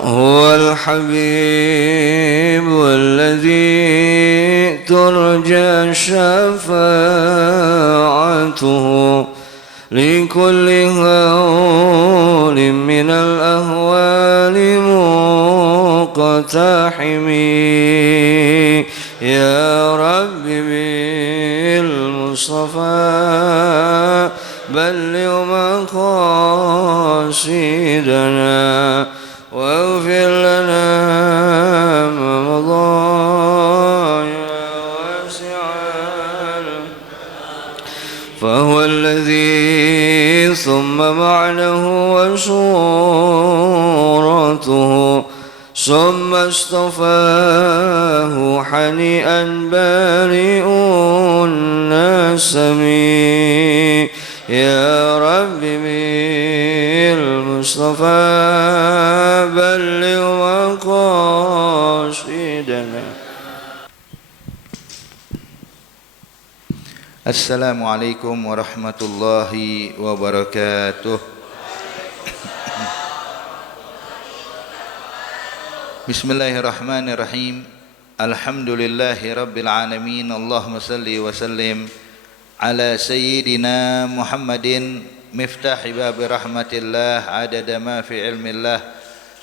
هو الحبيب الذي ترجى شفاعته لكل هول من الأهوال مقتحم. يا رب بالمصطفى بلغ مقاصدنا واغفر لنا ما مضى يا واسع. فهو الذي ثم معنه وصورته ثم اصطفاه حنيئا بارئ النسم. يا رب بالمصطفى بلغ مقاصدنا. Assalamualaikum warahmatullahi wabarakatuh. Bismillahirrahmanirrahim. Alhamdulillahi rabbil alamin. Allahumma salli wa sallim ala sayyidina Muhammadin miftahi babi rahmatillah adada ma fi ilmillah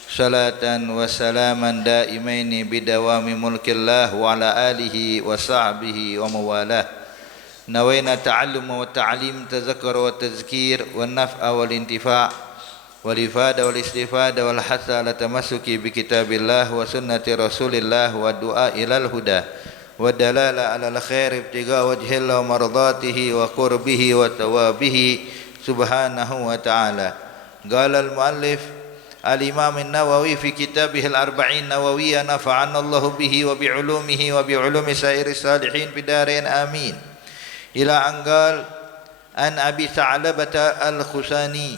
salatan wa salaman daimaini bidawami mulkillah wa ala alihi wa sahbihi wa mawalah. Nawaina ta'allum wa ta'lim tazakkur wa tazkir wa naf'a wal intifa' wal ifada wal istifada wal hatha ala tamassuki bi kitabillah wa sunnati rasulillah wa du'a ilal huda wa dalala ala al khair ibtiga wajhillah wa mardatihi wa qurbihi wa tawabihi subhanahu wa ta'ala. Qala al muallif al imam an-Nawawi fi kitabih al arba'in nawawiyya nafa'ana Allah bihi wa bi ulumihi wa bi ulumi sairi salihin fi darain amin. Ila anggal an Abi Tha'labah al-Khusani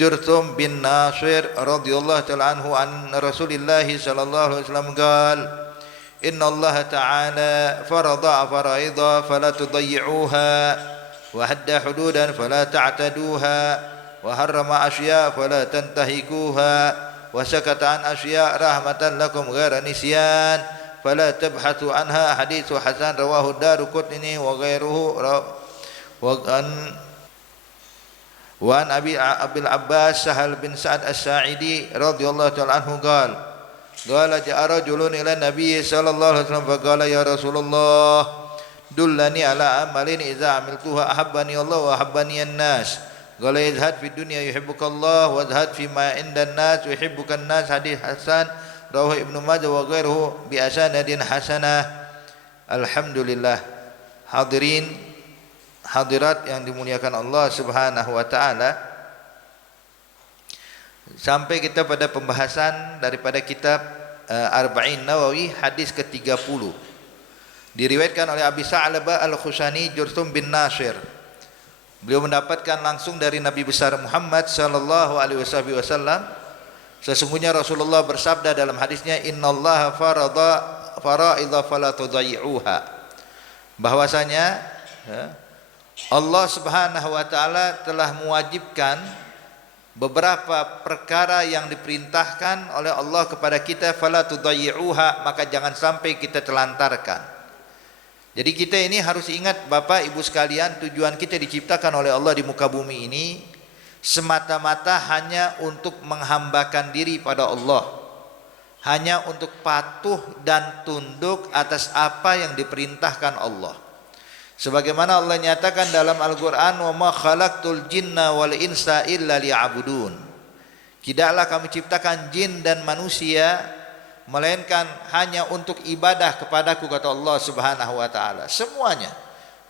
Jurthum bin Nasir radhiyallahu ta'ala anhu an Rasulillah sallallahu alaihi wasallam qala inna Allah ta'ala farada faraida fala tudayyi'uha wa hadda hududan fala ta'taduha wa harrama asya fala tantahikuha wa sakata an asya rahmatan lakum ghaira nisyan fala tabhathu anha. Haditsu hasan rawahu Daruqutni wa ghairuhu wa an Abil Abbas Sahal bin Sa'ad As-Sa'idi radhiyallahu ta'ala anhu qala ja'a rajulun ila Nabi sallallahu alaihi wasallam faqala ya Rasulullah dullani ala amalin idza amiltuha ahabbani Allah wa ahabbani an-nas. Qala izhad fid dunya yuhibbuka Allah wa izhad fi ma indan nas yuhibbuka an-nas. Hadis hasan rawahu Ibnu Majah wa ghairuhu bi asanadin hasanah. Alhamdulillah. Hadirin hadirat yang dimuliakan Allah Subhanahu wa taala, sampai kita pada pembahasan daripada kitab Arba'in Nawawi hadis ke-30. Diriwayatkan oleh Abi Tha'labah al-Khusani Jurthum bin Nasir. Beliau mendapatkan langsung dari Nabi besar Muhammad sallallahu alaihi wasallam, sesungguhnya Rasulullah bersabda dalam hadisnya, innallaha fara'idha fala tudayyi'uha, bahwasanya Allah Subhanahu wa taala telah mewajibkan beberapa perkara yang diperintahkan oleh Allah kepada kita, fala tudayyi'uha, maka jangan sampai kita telantarkan. Jadi kita ini harus ingat Bapak Ibu sekalian, tujuan kita diciptakan oleh Allah di muka bumi ini semata-mata hanya untuk menghambakan diri pada Allah, hanya untuk patuh dan tunduk atas apa yang diperintahkan Allah. Sebagaimana Allah nyatakan dalam Al-Quran, wa ma khalaqtul jinna wal insa illa liya'budun, tidaklah kami ciptakan jin dan manusia melainkan hanya untuk ibadah kepadaku, kata Allah Subhanahu wa taala. Semuanya,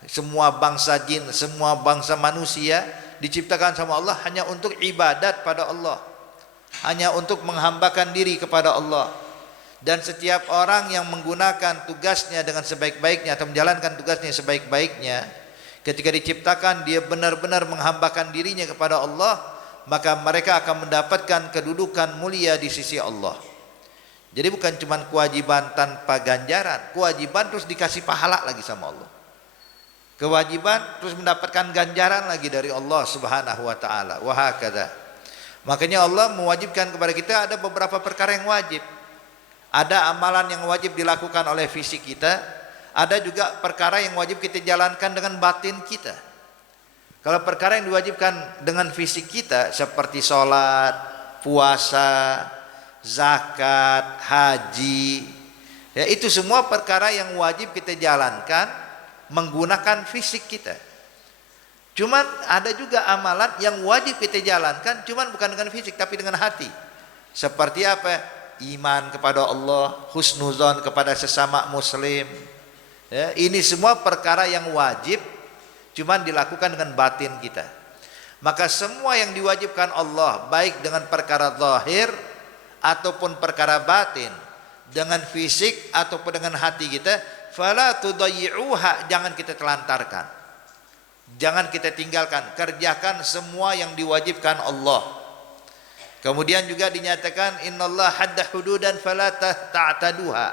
semua bangsa jin, semua bangsa manusia diciptakan sama Allah hanya untuk ibadat pada Allah, hanya untuk menghambakan diri kepada Allah. Dan setiap orang yang menggunakan tugasnya dengan sebaik-baiknya atau menjalankan tugasnya sebaik-baiknya, ketika diciptakan dia benar-benar menghambakan dirinya kepada Allah, maka mereka akan mendapatkan kedudukan mulia di sisi Allah. Jadi bukan cuma kewajiban tanpa ganjaran, kewajiban terus dikasih pahala lagi sama Allah, kewajiban terus mendapatkan ganjaran lagi dari Allah Subhanahu wa taala. Wa hakadha. Makanya Allah mewajibkan kepada kita ada beberapa perkara yang wajib. Ada amalan yang wajib dilakukan oleh fisik kita, ada juga perkara yang wajib kita jalankan dengan batin kita. Kalau perkara yang diwajibkan dengan fisik kita seperti sholat, puasa, zakat, haji, ya itu semua perkara yang wajib kita jalankan menggunakan fisik kita. Cuman ada juga amalan yang wajib kita jalankan cuman bukan dengan fisik tapi dengan hati. Seperti apa? Iman kepada Allah, husnuzon kepada sesama muslim. Ya, ini semua perkara yang wajib cuman dilakukan dengan batin kita. Maka semua yang diwajibkan Allah baik dengan perkara zahir ataupun perkara batin, dengan fisik ataupun dengan hati kita, fala tudayyi'uha, jangan kita telantarkan, jangan kita tinggalkan, kerjakan semua yang diwajibkan Allah. Kemudian juga dinyatakan innallaha hadda hududan fala ta'taduha,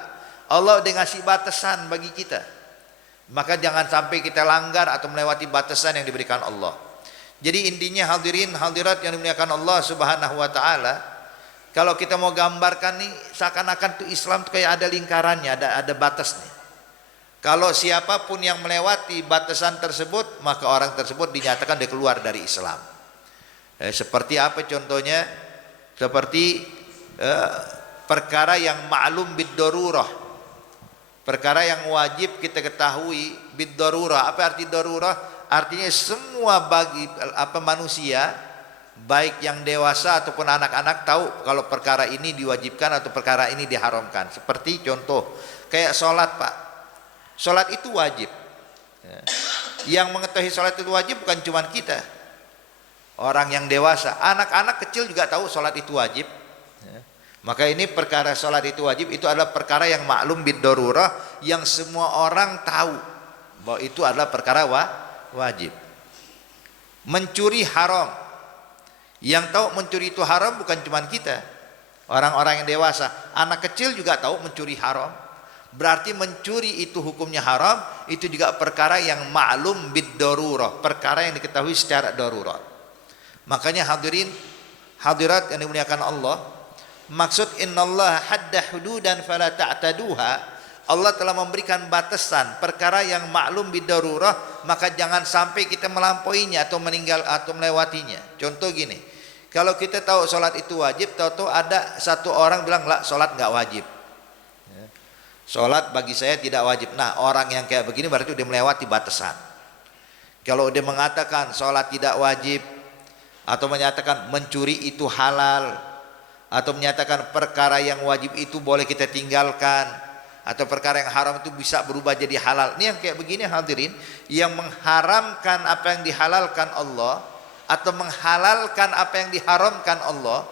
Allah udah ngasih batasan bagi kita, maka jangan sampai kita langgar atau melewati batasan yang diberikan Allah. Jadi intinya hadirin hadirat yang dimuliakan Allah Subhanahu wa taala, kalau kita mau gambarkan nih seakan-akan tuh Islam tuh kayak ada lingkarannya, ada batasnya. Kalau siapapun yang melewati batasan tersebut, maka orang tersebut dinyatakan dia keluar dari Islam. Seperti apa contohnya? Seperti perkara yang ma'lum bid-darurah, perkara yang wajib kita ketahui bid-darurah. Apa arti darurah? Artinya semua bagi manusia, baik yang dewasa ataupun anak-anak tahu kalau perkara ini diwajibkan atau perkara ini diharamkan. Seperti contoh kayak sholat, Pak. Sholat itu wajib. Yang mengetahui sholat itu wajib bukan cuma kita, orang yang dewasa, anak-anak kecil juga tahu sholat itu wajib. Maka ini perkara sholat itu wajib, itu adalah perkara yang maklum bid-darurah, yang semua orang tahu bahwa itu adalah perkara wajib. Mencuri haram, yang tahu mencuri itu haram bukan cuma kita, orang-orang yang dewasa, anak kecil juga tahu mencuri haram. Berarti mencuri itu hukumnya haram, itu juga perkara yang maklum bid-darurah, perkara yang diketahui secara darurat. Makanya hadirin hadirat yang dimuliakan Allah, maksud innallaha hadda hududan fala ta'taduha, Allah telah memberikan batasan perkara yang maklum bid-darurah, maka jangan sampai kita melampauinya atau meninggal atau melewatinya. Contoh gini, kalau kita tahu sholat itu wajib, tahu-tahu ada satu orang bilang lah sholat nggak wajib, sholat bagi saya tidak wajib. Nah, orang yang kayak begini berarti udah melewati batasan. Kalau dia mengatakan sholat tidak wajib, atau menyatakan mencuri itu halal, atau menyatakan perkara yang wajib itu boleh kita tinggalkan, atau perkara yang haram itu bisa berubah jadi halal. Ini yang kayak begini hadirin, yang mengharamkan apa yang dihalalkan Allah, atau menghalalkan apa yang diharamkan Allah,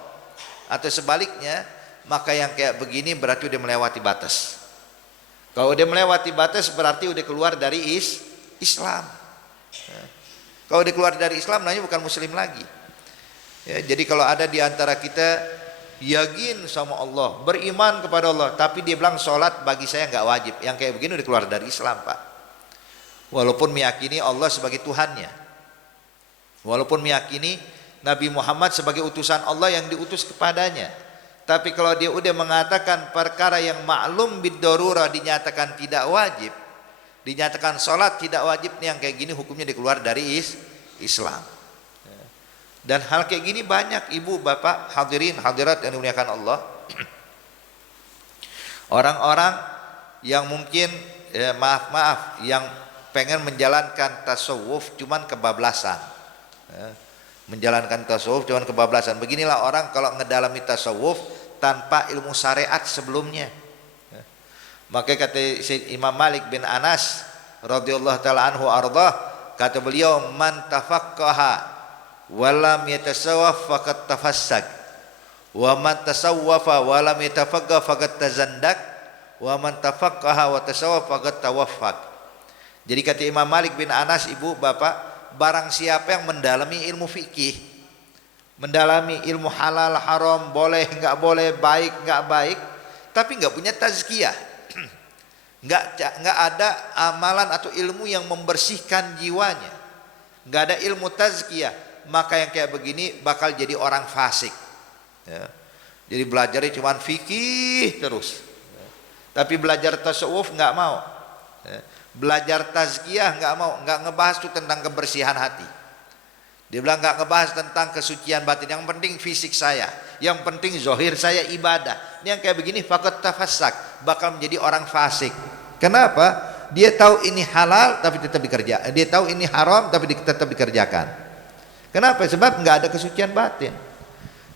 atau sebaliknya, maka yang kayak begini berarti udah melewati batas. Kalau udah melewati batas berarti udah keluar dari Islam. Kalau udah keluar dari Islam namanya bukan muslim lagi. Ya, jadi kalau ada di antara kita yakin sama Allah, beriman kepada Allah, tapi dia bilang sholat bagi saya nggak wajib, yang kayak begini udah keluar dari Islam, Pak. Walaupun meyakini Allah sebagai Tuhannya, walaupun meyakini Nabi Muhammad sebagai utusan Allah yang diutus kepadanya, tapi kalau dia udah mengatakan perkara yang maklum bid-darurah dinyatakan tidak wajib, dinyatakan sholat tidak wajib, nih yang kayak gini hukumnya dikeluar dari Islam. Dan hal kayak gini banyak, ibu bapak hadirin hadirat yang dimuliakan Allah. Orang-orang yang mungkin maaf yang pengen menjalankan tasawuf cuman kebablasan, menjalankan tasawuf cuman kebablasan. Beginilah orang kalau ngedalami tasawuf tanpa ilmu syariat sebelumnya. Maka kata Imam Malik bin Anas radhiyallahu taala anhu ardah, kata beliau, man tafaqqaha walam yatasawwaf faqad tafassak, wa man tasawwafa walam yatafaqqah faqad tazandak, wa man tafaqqaha wa tasawwaf faqad tawaffaq. Jadi kata Imam Malik bin Anas, ibu bapak, barang siapa yang mendalami ilmu fikih, mendalami ilmu halal haram, boleh enggak boleh, baik enggak baik, tapi enggak punya tazkiyah, enggak ada amalan atau ilmu yang membersihkan jiwanya, enggak ada ilmu tazkiyah, maka yang kayak begini bakal jadi orang fasik. Ya. Jadi belajarnya cuma fikih terus. Ya. Tapi belajar tasawuf nggak mau. Ya. Belajar tazkiyah nggak mau, nggak ngebahas tuh tentang kebersihan hati. Dia bilang nggak ngebahas tentang kesucian batin. Yang penting fisik saya, yang penting zohir saya ibadah. Ini yang kayak begini faqad tafassak, bakal menjadi orang fasik. Kenapa? Dia tahu ini halal tapi tetap dikerjakan. Dia tahu ini haram tapi tetap dikerjakan. Kenapa? Sebab nggak ada kesucian batin.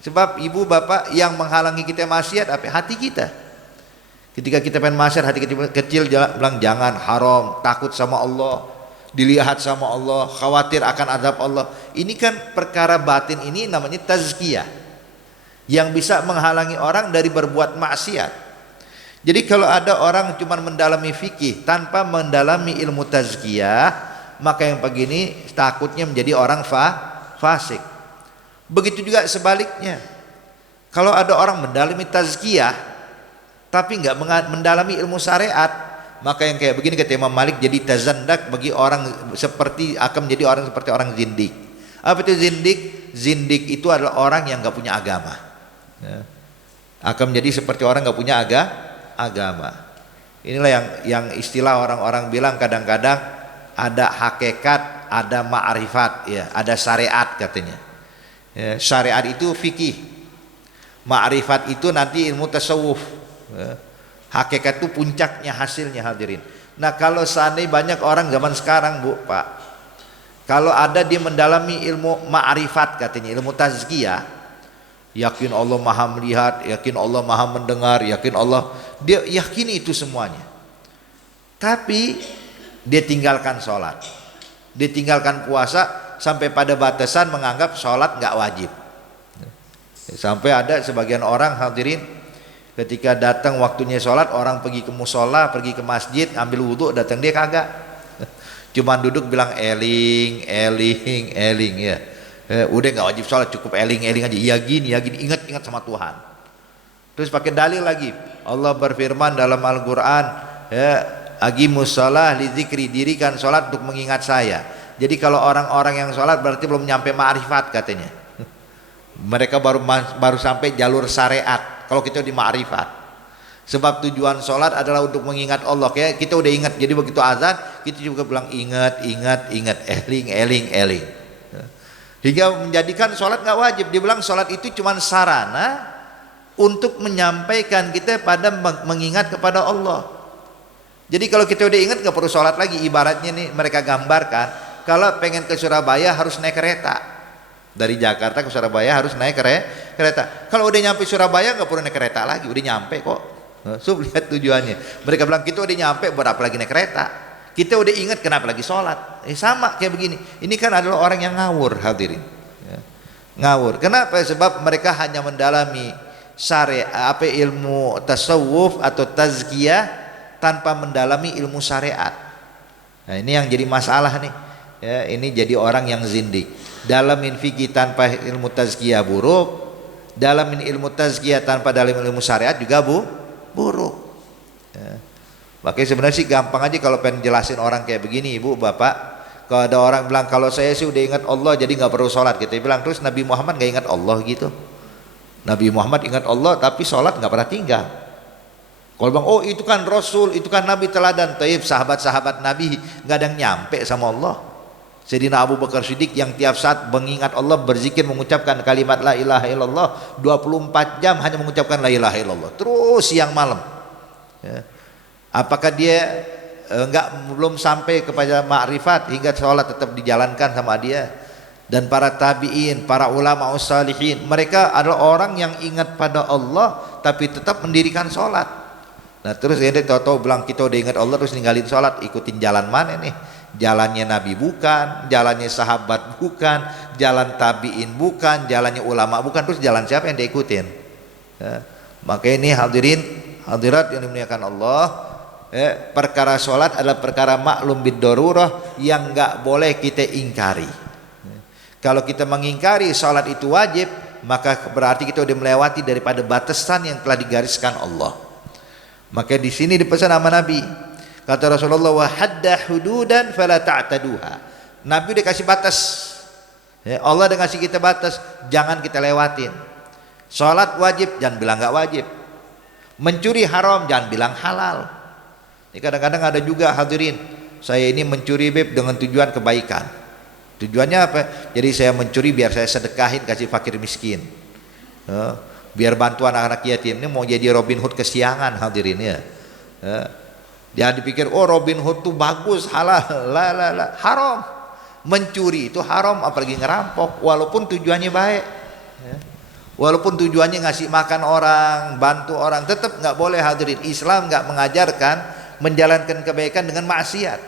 Sebab ibu bapak yang menghalangi kita maksiat apa? Hati kita. Ketika kita pengen maksiat, hati kecil bilang jangan, haram, takut sama Allah, dilihat sama Allah, khawatir akan azab Allah. Ini kan perkara batin, ini namanya tazkiyah, yang bisa menghalangi orang dari berbuat maksiat. Jadi kalau ada orang cuma mendalami fikih tanpa mendalami ilmu tazkiyah, maka yang begini takutnya menjadi orang fasik. Begitu juga sebaliknya. Kalau ada orang mendalami tazkiyah tapi nggak mendalami ilmu syariat, maka yang kayak begini kata Imam Malik jadi tazandak, bagi orang seperti akan menjadi orang seperti orang zindik. Apa itu zindik? Zindik itu adalah orang yang nggak punya agama. Ya. Akan menjadi seperti orang nggak punya agama. Inilah yang istilah orang-orang bilang kadang-kadang ada hakikat, ada ma'rifat, ya, ada syariat katanya. Ya, syariat itu fikih, ma'rifat itu nanti ilmu tasawuf. Ya. Hakikat itu puncaknya, hasilnya hadirin. Nah kalau seandainya banyak orang zaman sekarang bu pak, kalau ada dia mendalami ilmu ma'rifat katanya, ilmu tazkiyah, yakin Allah maha melihat, yakin Allah maha mendengar, yakin Allah, dia yakini itu semuanya. Tapi dia tinggalkan sholat, dia tinggalkan puasa, sampai pada batasan menganggap sholat nggak wajib. Sampai ada sebagian orang hadirin, ketika datang waktunya sholat, orang pergi ke musola, pergi ke masjid, ambil wudhu, datang dia kagak, cuman duduk bilang eling ya. Udah nggak wajib sholat, cukup eling aja, ya gini, ingat sama Tuhan. Terus pakai dalil lagi, Allah berfirman dalam Al-Quran, ya, aqimus shalah li dzikri, dirikan sholat untuk mengingat saya. Jadi kalau orang-orang yang sholat berarti belum nyampe ma'rifat katanya. Mereka baru sampai jalur syariat. Kalau kita di ma'rifat, sebab tujuan sholat adalah untuk mengingat Allah. Kayak kita udah ingat, jadi begitu azan kita juga bilang ingat, eling. Hingga menjadikan sholat nggak wajib. Dia bilang sholat itu cuma sarana untuk menyampaikan kita pada mengingat kepada Allah. Jadi kalau kita udah ingat nggak perlu sholat lagi. Ibaratnya nih mereka gambarkan, kalau pengen ke Surabaya harus naik kereta. Dari Jakarta ke Surabaya harus naik kereta. Kalau udah nyampe Surabaya nggak perlu naik kereta lagi, udah nyampe kok. Lihat tujuannya. Mereka bilang kita udah nyampe, buat apa lagi naik kereta? Kita udah ingat, kenapa lagi sholat? Sama kayak begini. Ini kan adalah orang yang ngawur hadirin. Ya. Ngawur. Kenapa? Sebab mereka hanya mendalami syariat, ilmu tasawuf atau tazkiyah tanpa mendalami ilmu syariat. Nah ini yang jadi masalah nih. Ya, ini jadi orang yang zindik. Dalamin fikih tanpa ilmu tazkiyah buruk, dalamin ilmu tazkiyah tanpa dalam ilmu syariat juga buruk. Ya. Makanya sebenarnya sih gampang aja kalau pengen jelasin orang kayak begini ibu bapak. Kalau ada orang bilang kalau saya sih udah ingat Allah jadi nggak perlu sholat, kita bilang terus Nabi Muhammad nggak ingat Allah gitu. Nabi Muhammad ingat Allah tapi sholat nggak pernah tinggal. Kalau bilang oh itu kan Rasul, itu kan Nabi teladan, taib sahabat-sahabat Nabi nggak ada yang nyampe sama Allah. Sayyidina Abu Bakar Siddiq yang tiap saat mengingat Allah, berzikir, mengucapkan kalimat la ilaha illallah 24 jam hanya mengucapkan la ilaha illallah terus siang malam. Ya. Apakah dia belum sampai kepada ma'rifat hingga sholat tetap dijalankan sama dia? Dan para tabi'in, para ulama ussalihin, mereka adalah orang yang ingat pada Allah tapi tetap mendirikan sholat. Nah terus dia tahu-tahu bilang kita udah ingat Allah terus ninggalin sholat, ikutin jalan mana nih? Jalannya Nabi bukan, jalannya sahabat bukan, jalan tabi'in bukan, jalannya ulama bukan, terus jalan siapa yang diikutin? Ya. Maka ini hadirin hadirat yang dimuliakan Allah, ya, perkara sholat adalah perkara maklum bid-darurah yang nggak boleh kita ingkari. Ya. Kalau kita mengingkari sholat itu wajib, maka berarti kita udah melewati daripada batasan yang telah digariskan Allah. Maka di sini dipesan sama Nabi. Kata Rasulullah wa hadda hududan fala ta'taduha. Nabi udah kasih batas. Ya, Allah udah ngasih kita batas, jangan kita lewatin. Sholat wajib, jangan bilang nggak wajib. Mencuri haram, jangan bilang halal. Ini kadang-kadang ada juga hadirin, saya ini mencuri beb dengan tujuan kebaikan. Tujuannya apa? Jadi saya mencuri biar saya sedekahin, kasih fakir miskin. Biar bantu anak-anak yatim. Ini mau jadi Robin Hood kesiangan hadirin ya. Jangan dipikir oh Robin Hood tuh bagus, halal. La. Haram. Mencuri itu haram, apalagi ngerampok walaupun tujuannya baik. Walaupun tujuannya ngasih makan orang, bantu orang, tetap nggak boleh hadirin. Islam nggak mengajarkan menjalankan kebaikan dengan maksiat.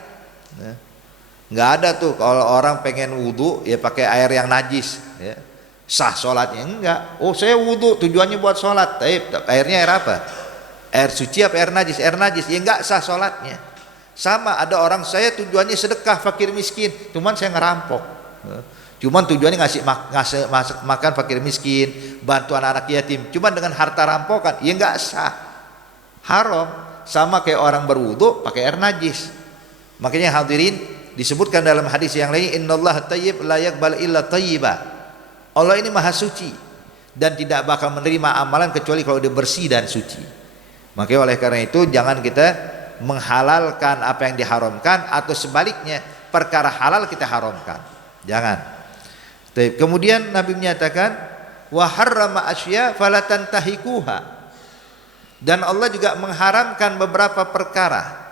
Nggak ada tuh kalau orang pengen wudhu ya pakai air yang najis, ya. Sah sholatnya? Enggak. Oh saya wudhu tujuannya buat sholat, airnya air apa? Air suci apa air najis? Air najis, ya enggak sah sholatnya. Sama ada orang saya tujuannya sedekah fakir miskin, cuman saya ngerampok. Cuman tujuannya ngasih makan fakir miskin, bantu anak-anak yatim, cuman dengan harta rampokan, ya enggak sah. Haram. Sama kayak orang berwudu pakai air najis. Makanya hadirin disebutkan dalam hadis yang lain, innallaha thayyib la yaqbal illa thayyiba. Allah ini maha suci dan tidak bakal menerima amalan kecuali kalau dia bersih dan suci. Makanya oleh karena itu jangan kita menghalalkan apa yang diharamkan atau sebaliknya perkara halal kita haramkan. Jangan. Kemudian Nabi menyatakan wa harrama asya fala tantahikuha. Dan Allah juga mengharamkan beberapa perkara.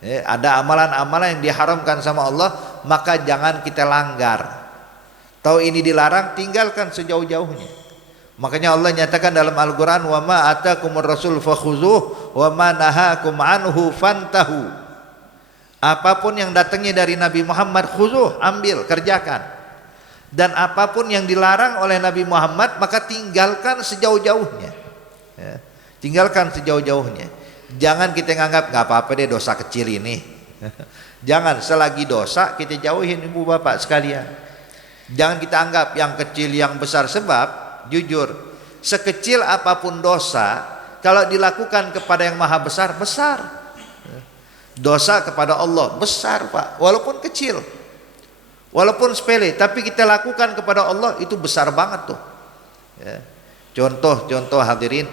Ada amalan-amalan yang diharamkan sama Allah, maka jangan kita langgar. Tahu ini dilarang, tinggalkan sejauh-jauhnya. Makanya Allah nyatakan dalam Al-Quran, wa ma atakumur rasul fakhuzuh wa ma nahakum anhu fantahu. Apapun yang datangnya dari Nabi Muhammad, khuzuh, ambil, kerjakan. Dan apapun yang dilarang oleh Nabi Muhammad, maka tinggalkan sejauh-jauhnya. Tinggalkan sejauh-jauhnya. Jangan kita nganggap nggak apa-apa deh dosa kecil ini. Jangan, selagi dosa kita jauhin ibu bapak sekalian. Jangan kita anggap yang kecil yang besar, sebab jujur sekecil apapun dosa kalau dilakukan kepada yang maha besar, besar. Dosa kepada Allah besar Pak, walaupun kecil, walaupun sepele, tapi kita lakukan kepada Allah itu besar banget tuh. Contoh hadirin,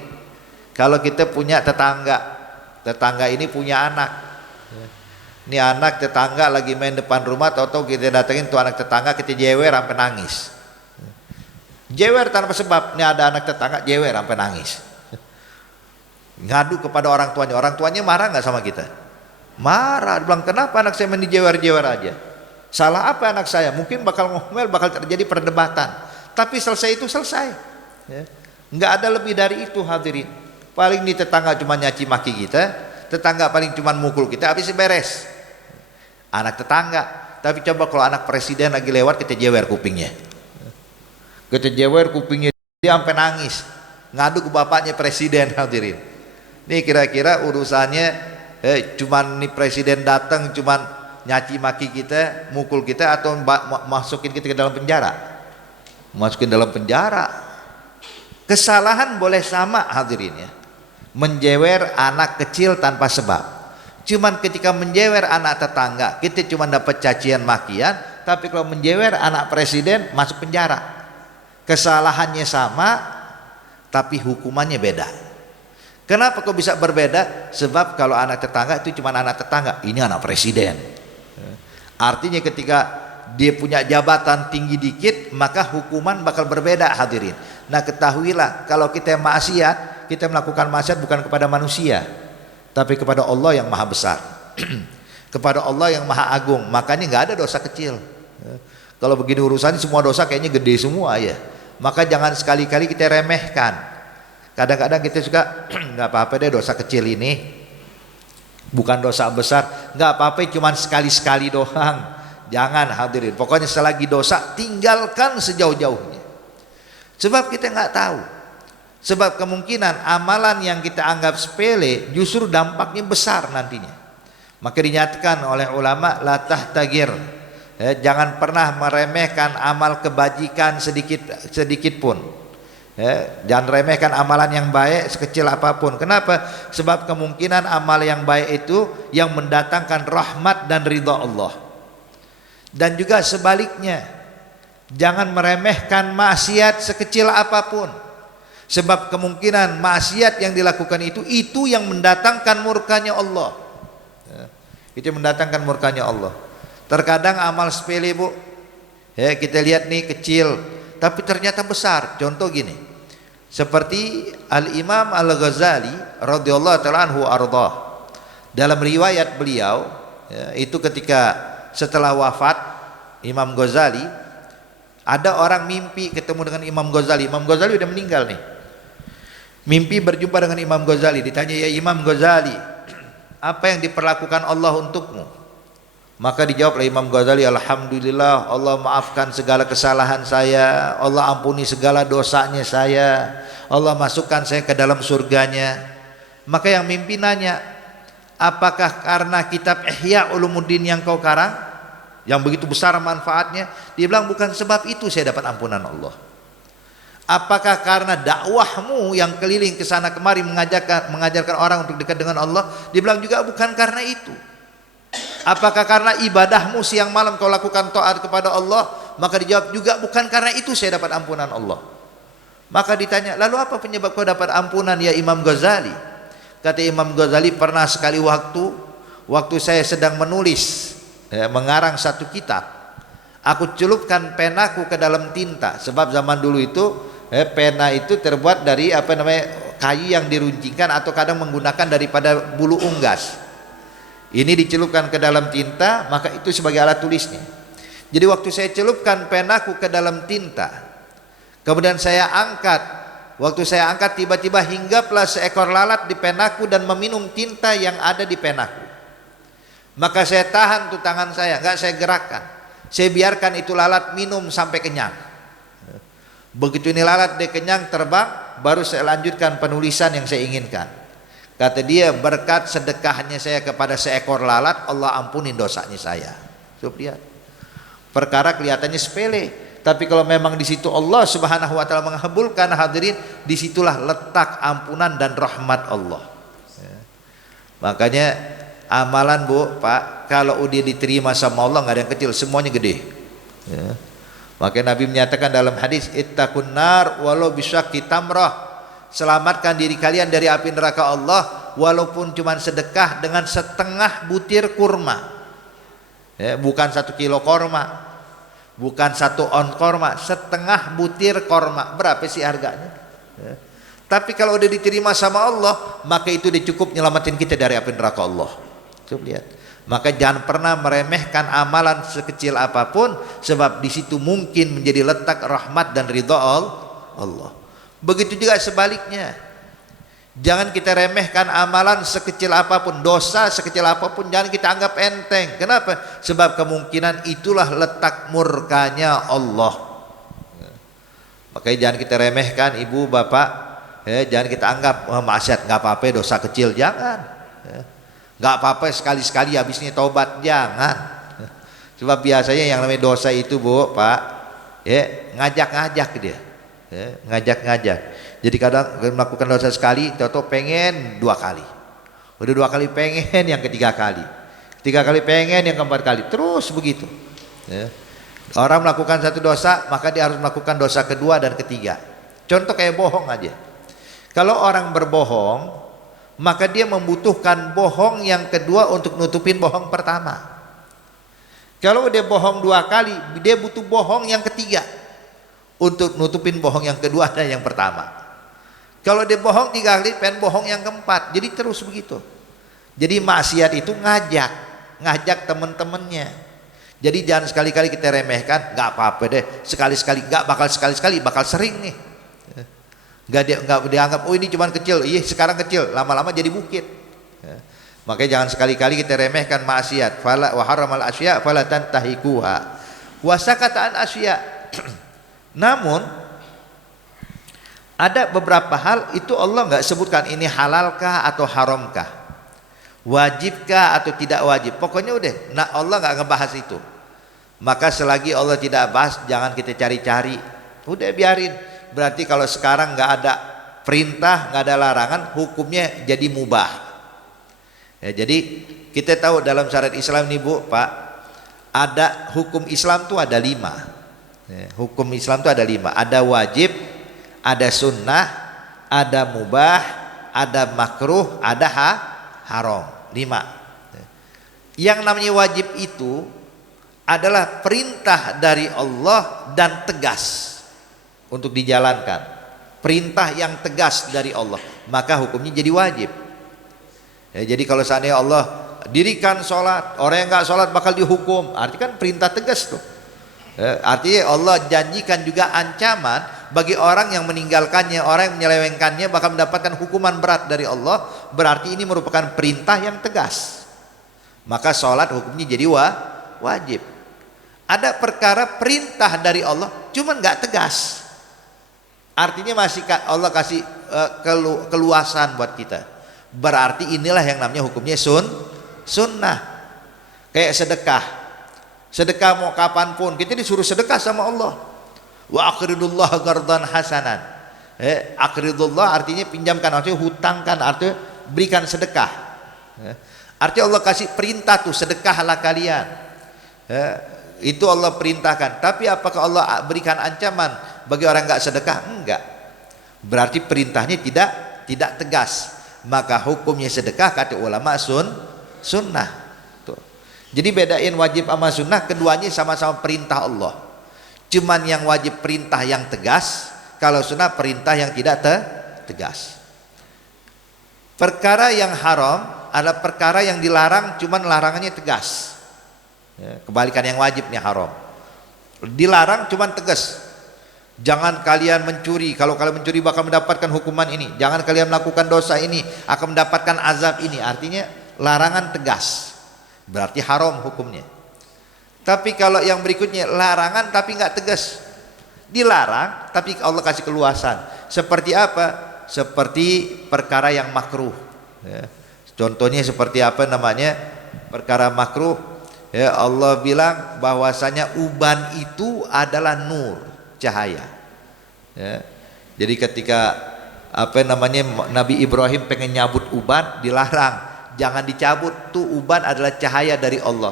kalau kita punya tetangga ini punya anak. Ini anak tetangga lagi main depan rumah, tahu-tahu kita datengin tuh anak tetangga, kita jewer sampai nangis. Jewer tanpa sebab, ini ada anak tetangga jewer sampai nangis. Ngadu kepada orang tuanya marah nggak sama kita? Marah, bilang kenapa anak saya main dijewer-jewer aja? Salah apa anak saya? Mungkin bakal ngomel, bakal terjadi perdebatan. Tapi selesai itu selesai. Nggak ada lebih dari itu hadirin. Paling di tetangga cuma nyaci maki kita, tetangga paling cuma mukul kita, habis beres. Anak tetangga. Tapi coba kalau anak presiden lagi lewat, kita jewer kupingnya. Kita jewer kupingnya, dia sampai nangis. Ngadu ke bapaknya presiden hadirin. Ini kira-kira urusannya cuman nih presiden datang cuman nyaci maki kita, mukul kita, atau masukin kita ke dalam penjara? Masukin dalam penjara. Kesalahan boleh sama hadirin ya. Menjewer anak kecil tanpa sebab. Cuman ketika menjewer anak tetangga, kita cuma dapat cacian makian, tapi kalau menjewer anak presiden masuk penjara. Kesalahannya sama, tapi hukumannya beda. Kenapa kok bisa berbeda? Sebab kalau anak tetangga itu cuma anak tetangga, ini anak presiden. Artinya ketika dia punya jabatan tinggi dikit, maka hukuman bakal berbeda hadirin. Nah ketahuilah, kalau kita maksiat, kita melakukan maksiat bukan kepada manusia, tapi kepada Allah yang maha besar, kepada Allah yang maha agung. Makanya nggak ada dosa kecil. Kalau begini urusannya semua dosa kayaknya gede semua ya. Maka jangan sekali-kali kita remehkan. Kadang-kadang kita suka nggak apa-apa deh dosa kecil ini, bukan dosa besar, nggak apa-apa cuman sekali-sekali doang. Jangan hadirin. Pokoknya selagi dosa tinggalkan sejauh-jauhnya. Sebab kita nggak tahu. Sebab kemungkinan amalan yang kita anggap sepele justru dampaknya besar nantinya. Maka dinyatakan oleh ulama la tahtagir. Jangan pernah meremehkan amal kebajikan sedikit pun. Jangan remehkan amalan yang baik sekecil apapun. Kenapa? Sebab kemungkinan amal yang baik itu yang mendatangkan rahmat dan ridha Allah. Dan juga sebaliknya, Jangan meremehkan maksiat sekecil apapun. Sebab kemungkinan maksiat yang dilakukan itu yang mendatangkan murkanya Allah. Itu yang mendatangkan murkanya Allah. Terkadang amal sepele, Bu. Ya, kita lihat nih kecil, tapi ternyata besar. Contoh gini. Seperti Al-Imam Al-Ghazali radhiyallahu ta'ala anhu ardah. Dalam riwayat beliau, ya, itu ketika setelah wafat Imam Ghazali, ada orang mimpi ketemu dengan Imam Ghazali. Imam Ghazali udah meninggal nih. Mimpi berjumpa dengan Imam Ghazali. Ditanya, ya Imam Ghazali, apa yang diperlakukan Allah untukmu? Maka dijawab oleh Imam Ghazali, alhamdulillah, Allah maafkan segala kesalahan saya, Allah ampuni segala dosanya saya, Allah masukkan saya ke dalam surganya. Maka yang mimpi nanya, apakah karena kitab Ihya Ulumuddin yang kau karang, yang begitu besar manfaatnya? Dia bilang, bukan sebab itu saya dapat ampunan Allah. Apakah karena dakwahmu yang keliling ke sana kemari mengajarkan orang untuk dekat dengan Allah? Dia bilang juga bukan karena itu. Apakah karena ibadahmu siang malam kau lakukan taat kepada Allah? Maka dijawab juga bukan karena itu saya dapat ampunan Allah. Maka ditanya, lalu apa penyebab kau dapat ampunan ya Imam Ghazali? Kata Imam Ghazali, pernah sekali waktu saya sedang menulis, mengarang satu kitab, aku celupkan penaku ke dalam tinta. Sebab zaman dulu itu pena itu terbuat dari kayu yang diruncingkan atau kadang menggunakan daripada bulu unggas. Ini dicelupkan ke dalam tinta, maka itu sebagai alat tulisnya. Jadi waktu saya celupkan penaku ke dalam tinta, kemudian saya angkat. Waktu saya angkat, tiba-tiba hinggaplah seekor lalat di penaku dan meminum tinta yang ada di penaku. Maka saya tahan tuh tangan saya, enggak saya gerakkan. Saya biarkan itu lalat minum sampai kenyang. Begitu ini lalat dia kenyang, terbang, baru saya lanjutkan penulisan yang saya inginkan. Kata dia, berkat sedekahnya saya kepada seekor lalat, Allah ampuni dosanya saya. Coba lihat. Perkara kelihatannya sepele, tapi kalau memang di situ Allah Subhanahu wa taala mengabulkan, hadirin, disitulah letak ampunan dan rahmat Allah. Ya. Makanya amalan, Bu, Pak, kalau udah diterima sama Allah nggak ada yang kecil, semuanya gede. Ya. Makanya Nabi menyatakan dalam hadis, ittaqun nar walau bisyaqi tamrah. Selamatkan diri kalian dari api neraka Allah walaupun cuma sedekah dengan setengah butir kurma. Ya, bukan 1 kilo kurma, bukan 1 on kurma, setengah butir kurma. Berapa sih harganya? Ya. Tapi kalau udah diterima sama Allah, maka itu udah cukup nyelamatin kita dari api neraka Allah. Coba lihat. Maka jangan pernah meremehkan amalan sekecil apapun, sebab di situ mungkin menjadi letak rahmat dan ridha Allah. Begitu juga sebaliknya. Jangan kita remehkan amalan sekecil apapun, dosa sekecil apapun jangan kita anggap enteng. Kenapa? Sebab kemungkinan itulah letak murkanya Allah. Makanya jangan kita remehkan, ibu, bapak, jangan kita anggap maksiat nggak apa-apa, dosa kecil, jangan. Nggak apa-apa sekali-sekali habisnya taubat, jangan. Sebab biasanya yang namanya dosa itu, Bu, Pak, ngajak-ngajak dia. Ngajak-ngajak. Jadi kadang melakukan dosa sekali, tahu pengen 2 kali. Udah 2 kali pengen yang ketiga kali. 3 kali pengen yang keempat kali. Terus begitu. Orang melakukan satu dosa, maka dia harus melakukan dosa kedua dan ketiga. Contoh kayak bohong aja. Kalau orang berbohong, maka dia membutuhkan bohong yang kedua untuk nutupin bohong pertama. Kalau dia bohong 2 kali, dia butuh bohong yang ketiga untuk nutupin bohong yang kedua dan yang pertama. Kalau dia bohong 3 kali, pengen bohong yang keempat. Jadi terus begitu. Jadi maksiat itu ngajak teman-temannya. Jadi jangan sekali-kali kita remehkan, nggak apa-apa deh, sekali-sekali, nggak bakal sekali-sekali, bakal sering nih. Nggak dianggap, oh ini cuma kecil, iya sekarang kecil, lama-lama jadi bukit. Makanya jangan sekali-kali kita remehkan maksiat. Fala wa haramal asya fala tantahikuha. Wa sakata an asya. Namun ada beberapa hal itu Allah nggak sebutkan ini halalkah atau haramkah, wajibkah atau tidak wajib. Pokoknya udah, nah Allah nggak ngebahas itu. Maka selagi Allah tidak bahas, jangan kita cari-cari. Udah biarin. Berarti kalau sekarang nggak ada perintah, nggak ada larangan, hukumnya jadi mubah. Ya, jadi kita tahu dalam syariat Islam nih, Bu, Pak, ada hukum Islam tuh ada 5. Hukum Islam itu ada 5. Ada wajib, ada sunnah, ada mubah, ada makruh, ada haram. 5. Yang namanya wajib itu adalah perintah dari Allah dan tegas untuk dijalankan. Perintah yang tegas dari Allah, maka hukumnya jadi wajib. Jadi kalau seandainya Allah dirikan sholat, orang yang nggak sholat bakal dihukum, artinya kan perintah tegas tuh. Artinya Allah janjikan juga ancaman bagi orang yang meninggalkannya, orang yang menyelewengkannya bakal mendapatkan hukuman berat dari Allah. Berarti ini merupakan perintah yang tegas, maka sholat hukumnya jadi wajib. Ada perkara perintah dari Allah cuman nggak tegas, artinya masih Allah kasih keluasan buat kita. Berarti inilah yang namanya hukumnya sunnah. Kayak sedekah mau kapanpun kita disuruh sedekah sama Allah. Wa aqridullah qardan hasanan. Aqridullah artinya pinjamkan, artinya hutangkan, artinya berikan sedekah. Artinya Allah kasih perintah tuh, sedekahlah kalian. Itu Allah perintahkan. Tapi apakah Allah berikan ancaman bagi orang enggak sedekah? Enggak. Berarti perintahnya tidak tegas. Maka hukumnya sedekah kata ulama sunnah. Jadi bedain wajib sama sunnah, keduanya sama-sama perintah Allah. Cuman yang wajib perintah yang tegas, kalau sunnah perintah yang tidak tegas. Perkara yang haram adalah perkara yang dilarang, cuman larangannya tegas. Kebalikan yang wajibnya haram. Dilarang cuman tegas. Jangan kalian mencuri, kalau kalian mencuri bakal mendapatkan hukuman ini. Jangan kalian melakukan dosa ini, akan mendapatkan azab ini. Artinya larangan tegas, berarti haram hukumnya. Tapi kalau yang berikutnya larangan tapi nggak tegas, dilarang tapi Allah kasih keluasan. Seperti apa? Seperti perkara yang makruh. Contohnya seperti apa namanya? Perkara makruh. Allah bilang bahwasanya uban itu adalah nur, cahaya. Jadi ketika Nabi Ibrahim pengen nyabut uban, dilarang, jangan dicabut, tuh uban adalah cahaya dari Allah.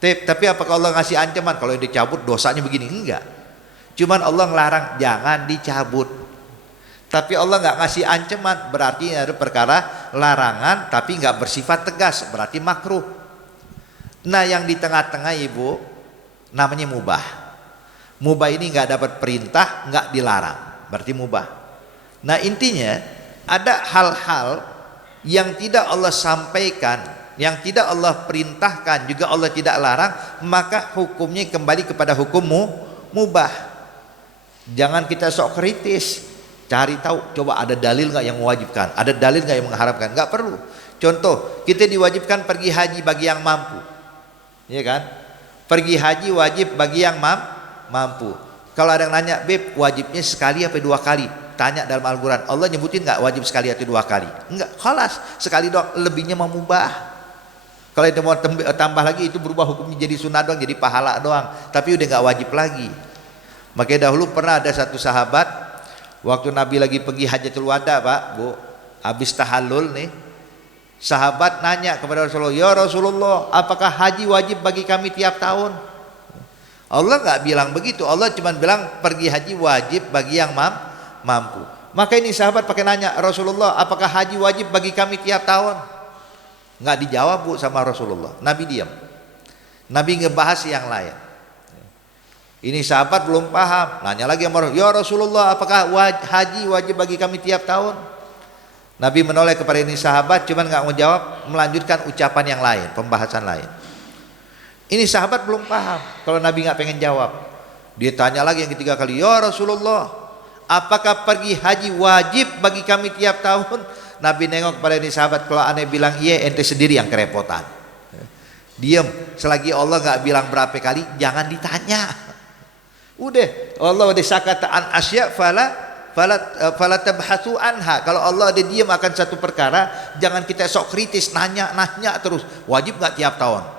Tapi apakah Allah ngasih ancaman kalau dicabut dosanya begini? Enggak. Cuman Allah ngelarang jangan dicabut. Tapi Allah nggak ngasih ancaman, berarti ada perkara larangan tapi nggak bersifat tegas, berarti makruh. Nah yang di tengah-tengah ibu namanya mubah. Mubah ini nggak dapat perintah, nggak dilarang, berarti mubah. Nah intinya ada hal-hal yang tidak Allah sampaikan, yang tidak Allah perintahkan, juga Allah tidak larang, maka hukumnya kembali kepada hukum mubah. Jangan kita sok kritis, cari tahu, coba ada dalil nggak yang mewajibkan, ada dalil nggak yang mengharapkan, nggak perlu. Contoh, kita diwajibkan pergi haji bagi yang mampu, ya kan? Pergi haji wajib bagi yang mampu. Kalau ada yang nanya, Beb, wajibnya sekali apa 2 kali? Tanya dalam Al-Quran, Allah nyebutin nggak wajib sekali atau 2 kali? Enggak, khalas, sekali doang, lebihnya mau mubah. Kalau itu mau tambah lagi, itu berubah hukumnya jadi sunnah doang, jadi pahala doang, tapi udah nggak wajib lagi. Makanya dahulu pernah ada satu sahabat, waktu Nabi lagi pergi hajatul wada, Pak, Bu, habis tahallul nih, sahabat nanya kepada Rasulullah, ya Rasulullah, apakah haji wajib bagi kami tiap tahun? Allah nggak bilang begitu, Allah cuma bilang pergi haji wajib bagi yang mampu. Maka ini sahabat pakai nanya, Rasulullah, apakah haji wajib bagi kami tiap tahun? Nggak dijawab, Bu, sama Rasulullah. Nabi diam. Nabi ngebahas yang lain. Ini sahabat belum paham, nanya lagi sama Rasulullah, ya Rasulullah, apakah haji wajib bagi kami tiap tahun? Nabi menoleh kepada ini sahabat, cuman nggak mau jawab, melanjutkan ucapan yang lain, pembahasan lain. Ini sahabat belum paham kalau Nabi nggak pengen jawab. Dia tanya lagi yang ketiga kali, ya Rasulullah, apakah pergi haji wajib bagi kami tiap tahun? Nabi nengok kepada ini sahabat, kalau aneh bilang iya, ente sendiri yang kerepotan. Diam, selagi Allah nggak bilang berapa kali, jangan ditanya. Udah, Allah udah sakata an asya fala tabhatsu anha. Kalau Allah ada diam akan satu perkara, jangan kita sok kritis, nanya terus. Wajib nggak tiap tahun?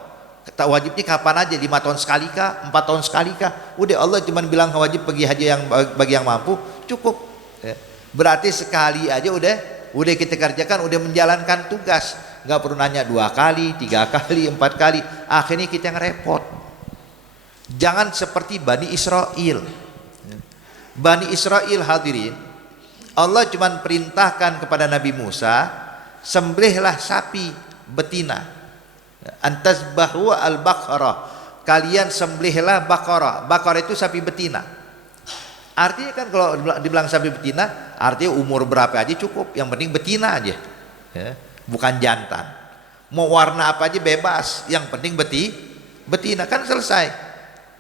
Wajibnya kapan aja, 5 tahun sekali kah, 4 tahun sekali kah? Udah, Allah cuma bilang wajib pergi haji yang bagi yang mampu, cukup. Berarti sekali aja udah kita kerjakan, udah menjalankan tugas, nggak perlu nanya 2 kali, 3 kali, 4 kali, akhirnya kita ngerepot. Jangan seperti Bani Israel. Bani Israel hadirin, Allah cuma perintahkan kepada Nabi Musa, sembelihlah sapi betina. Antasbahu al-baqarah, kalian sembelihlah baqarah. Baqarah itu sapi betina. Artinya kan kalau dibilang sapi betina, artinya umur berapa aja cukup, yang penting betina aja, ya, bukan jantan. Mau warna apa aja bebas, yang penting betina, kan selesai.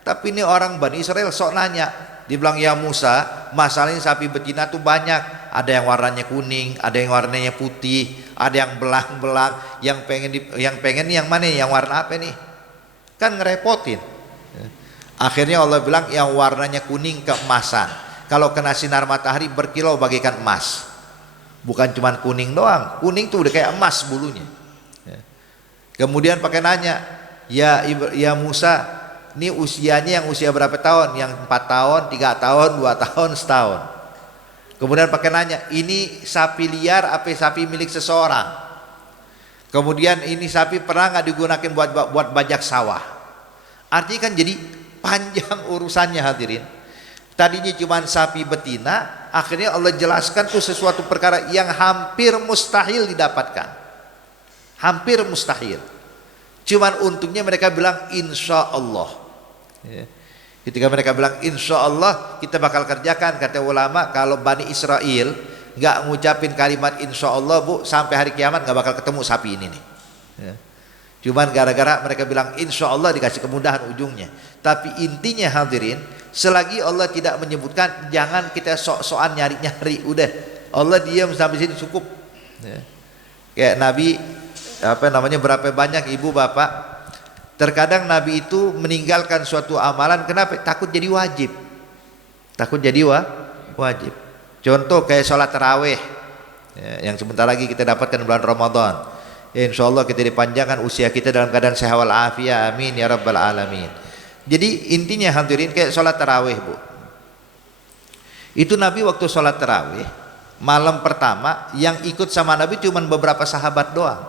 Tapi ini orang Bani Israel sok nanya, dibilang ya Musa, masalahnya sapi betina tuh banyak, ada yang warnanya kuning, ada yang warnanya putih, ada yang belang-belang, yang pengen yang mana, yang warna apa nih? Kan ngerepotin. Akhirnya Allah bilang yang warnanya kuning keemasan, kalau kena sinar matahari berkilau bagaikan emas. Bukan cuma kuning doang, kuning tuh udah kayak emas bulunya. Kemudian pakai nanya, ya Musa, ini usianya yang usia berapa tahun? Yang 4 tahun, 3 tahun, 2 tahun, setahun. Kemudian pakai nanya, ini sapi liar apa sapi milik seseorang? Kemudian ini sapi pernah nggak digunakan buat bajak sawah? Artinya kan jadi panjang urusannya hadirin. Tadinya cuma sapi betina, akhirnya Allah jelaskan tuh sesuatu perkara yang hampir mustahil didapatkan. Hampir mustahil. Cuman untungnya mereka bilang insya Allah. Ya. Ketika mereka bilang insya Allah kita bakal kerjakan, kata ulama, kalau Bani Israel nggak ngucapin kalimat insya Allah bu, sampai hari kiamat nggak bakal ketemu sapi ini nih. Ya. Cuman gara-gara mereka bilang insya Allah dikasih kemudahan ujungnya. Tapi intinya hadirin, selagi Allah tidak menyebutkan, jangan kita sok-sokan nyari-nyari. Udah, Allah diam sampai sini cukup. Ya. Kayak Nabi berapa banyak ibu bapak, terkadang Nabi itu meninggalkan suatu amalan, kenapa? Takut jadi wajib. Takut jadi wajib. Contoh kayak sholat tarawih, ya, yang sebentar lagi kita dapatkan bulan Ramadan. Ya, insya Allah kita dipanjangkan usia kita dalam keadaan sehat walafiat, amin ya rabbal alamin. Jadi intinya hadirin kayak sholat tarawih bu, itu Nabi waktu sholat tarawih malam pertama yang ikut sama Nabi cuma beberapa sahabat doang.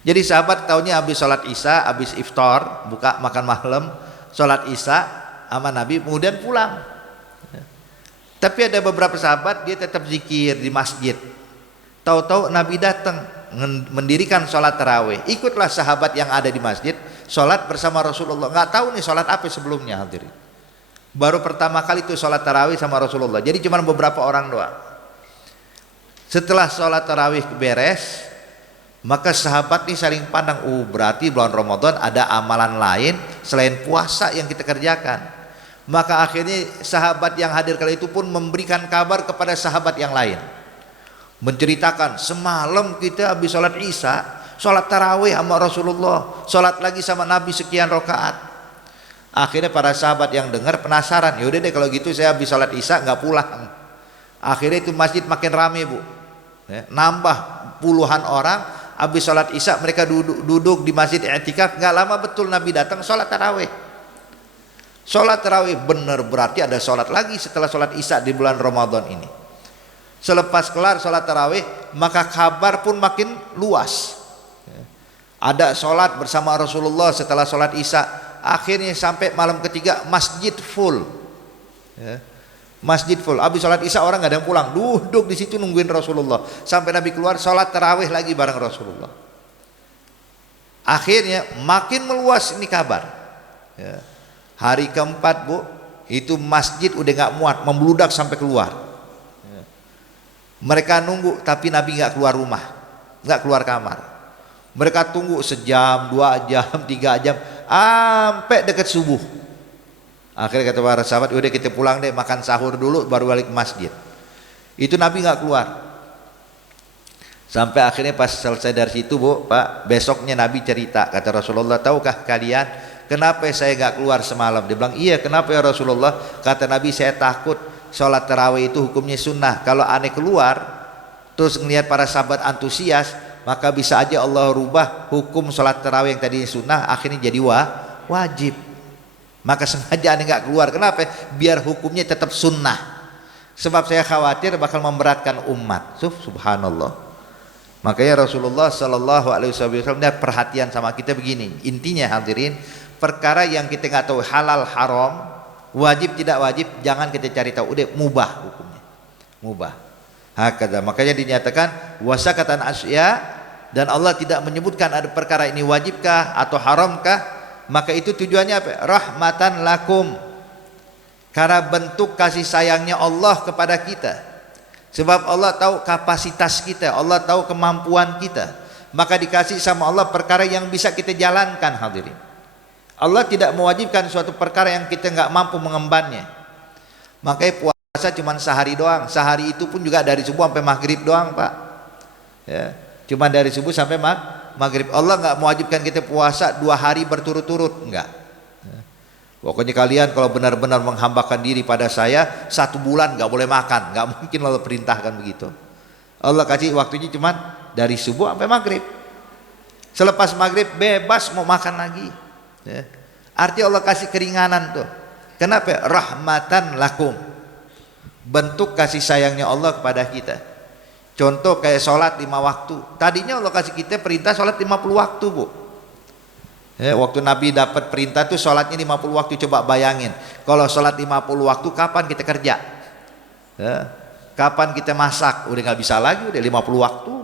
Jadi sahabat tahunya habis sholat isya, habis iftar, buka makan malam, sholat isya sama Nabi, kemudian pulang. Tapi ada beberapa sahabat dia tetap zikir di masjid. Tahu-tahu Nabi datang mendirikan sholat tarawih, ikutlah sahabat yang ada di masjid sholat bersama Rasulullah. Nggak tahu nih sholat apa sebelumnya hadirin. Baru pertama kali itu sholat tarawih sama Rasulullah. Jadi cuma beberapa orang doang. Setelah sholat tarawih beres, maka sahabat ini saling pandang, berarti bulan Ramadan ada amalan lain selain puasa yang kita kerjakan. Maka akhirnya sahabat yang hadir kali itu pun memberikan kabar kepada sahabat yang lain, menceritakan semalam kita habis sholat isya, sholat tarawih sama Rasulullah, sholat lagi sama Nabi sekian rakaat. Akhirnya para sahabat yang dengar penasaran, yaudah deh kalau gitu saya habis sholat isya nggak pulang. Akhirnya itu masjid makin rame bu, ya, nambah puluhan orang. Habis sholat isya mereka duduk di masjid i'tikaf. Nggak lama betul Nabi datang sholat tarawih. Sholat tarawih benar, berarti ada sholat lagi setelah sholat isya di bulan Ramadan ini. Selepas kelar sholat tarawih, maka kabar pun makin luas. Ada sholat bersama Rasulullah setelah sholat isya. Akhirnya sampai malam ketiga masjid full. Masjid full. Habis sholat isya orang nggak ada yang pulang, duduk di situ nungguin Rasulullah sampai Nabi keluar, sholat tarawih lagi bareng Rasulullah. Akhirnya makin meluas ini kabar. Hari keempat bu, itu masjid udah nggak muat, membludak sampai keluar. Mereka nunggu, tapi Nabi nggak keluar rumah, nggak keluar kamar. Mereka tunggu sejam, 2 jam, 3 jam, sampai dekat subuh. Akhirnya kata para sahabat, udah kita pulang deh, makan sahur dulu baru balik ke masjid. Itu Nabi nggak keluar. Sampai akhirnya pas selesai dari situ bu, pak, besoknya Nabi cerita, kata Rasulullah, tahukah kalian kenapa saya nggak keluar semalam? Dia bilang, iya kenapa ya Rasulullah? Kata Nabi, saya takut sholat tarawih itu hukumnya sunnah. Kalau aneh keluar terus ngelihat para sahabat antusias, maka bisa aja Allah rubah hukum sholat tarawih yang tadinya sunnah akhirnya jadi wajib. Maka sengaja aneh nggak keluar. Kenapa? Biar hukumnya tetap sunnah. Sebab saya khawatir bakal memberatkan umat. Subhanallah. Makanya Rasulullah sallallahu alaihi wasallam dia perhatian sama kita begini. Intinya hadirin, perkara yang kita nggak tahu halal haram, wajib tidak wajib, jangan kita cari tahu, udah mubah hukumnya. Mubah. Hakada. Makanya dinyatakan wasakatan asya, dan Allah tidak menyebutkan ada perkara ini wajibkah atau haramkah, maka itu tujuannya apa? Rahmatan lakum. Karena bentuk kasih sayangnya Allah kepada kita. Sebab Allah tahu kapasitas kita, Allah tahu kemampuan kita, maka dikasih sama Allah perkara yang bisa kita jalankan hadirin. Allah tidak mewajibkan suatu perkara yang kita nggak mampu mengembannya. Makanya puasa cuma sehari doang, sehari itu pun juga dari subuh sampai maghrib doang Pak ya. Cuma dari subuh sampai maghrib. Allah nggak mewajibkan kita puasa 2 hari berturut-turut, enggak. Pokoknya kalian kalau benar-benar menghambakan diri pada saya 1 bulan nggak boleh makan, nggak mungkin Allah perintahkan begitu. Allah kasih waktunya cuma dari subuh sampai maghrib. Selepas maghrib bebas mau makan lagi ya. Artinya Allah kasih keringanan tuh. Kenapa? Rahmatan lakum. Bentuk kasih sayangnya Allah kepada kita. Contoh kayak sholat 5 waktu. Tadinya Allah kasih kita perintah sholat 50 waktu Bu ya, waktu Nabi dapat perintah tuh sholatnya 50 waktu. Coba bayangin kalau sholat 50 waktu, kapan kita kerja ya, kapan kita masak, udah nggak bisa lagi, udah 50 waktu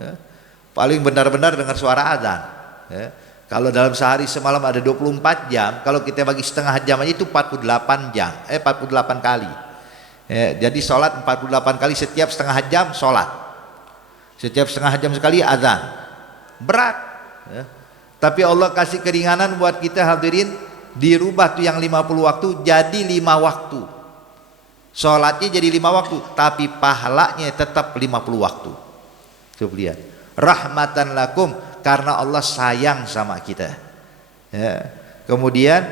ya. Paling benar-benar dengar suara azan ya. Kalau dalam sehari semalam ada 24 jam, kalau kita bagi setengah jam aja itu 48 jam 48 kali ya. Jadi sholat 48 kali, setiap setengah jam sholat, setiap setengah jam sekali azan, berat ya. Tapi Allah kasih keringanan buat kita hadirin, dirubah tuh yang 50 waktu jadi 5 waktu. Sholatnya jadi 5 waktu, tapi pahalanya tetap 50 waktu. Coba lihat. Rahmatan lakum, karena Allah sayang sama kita. Ya. Kemudian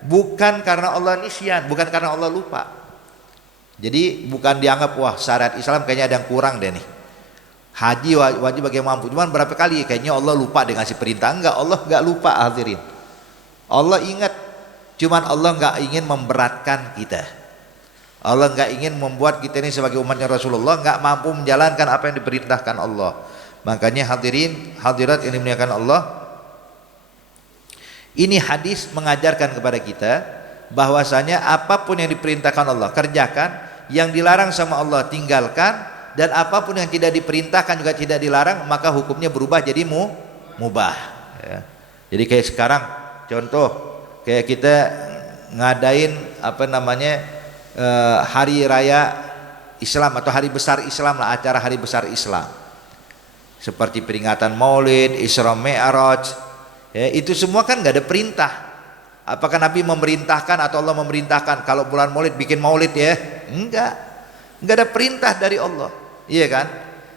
bukan karena Allah nisyan, bukan karena Allah lupa. Jadi bukan dianggap wah syariat Islam kayaknya ada yang kurang deh nih. Haji wajib bagi yang mampu. Cuman berapa kali kayaknya Allah lupa dengan ngasih perintah. Enggak, Allah enggak lupa hadirin. Allah ingat. Cuman Allah enggak ingin memberatkan kita. Allah enggak ingin membuat kita ini sebagai umatnya Rasulullah enggak mampu menjalankan apa yang diperintahkan Allah. Makanya hadirin, hadirat yang dimuliakan Allah, ini hadis mengajarkan kepada kita bahwasanya apapun yang diperintahkan Allah kerjakan, yang dilarang sama Allah tinggalkan, dan apapun yang tidak diperintahkan juga tidak dilarang, maka hukumnya berubah jadi mubah ya. Jadi kayak sekarang contoh kayak kita ngadain apa namanya hari raya Islam atau hari besar Islam lah, acara hari besar Islam seperti peringatan Maulid, Isra Mi'raj ya, itu semua kan nggak ada perintah. Apakah Nabi memerintahkan atau Allah memerintahkan kalau bulan Maulid bikin Maulid ya? Enggak ada perintah dari Allah. Iya kan?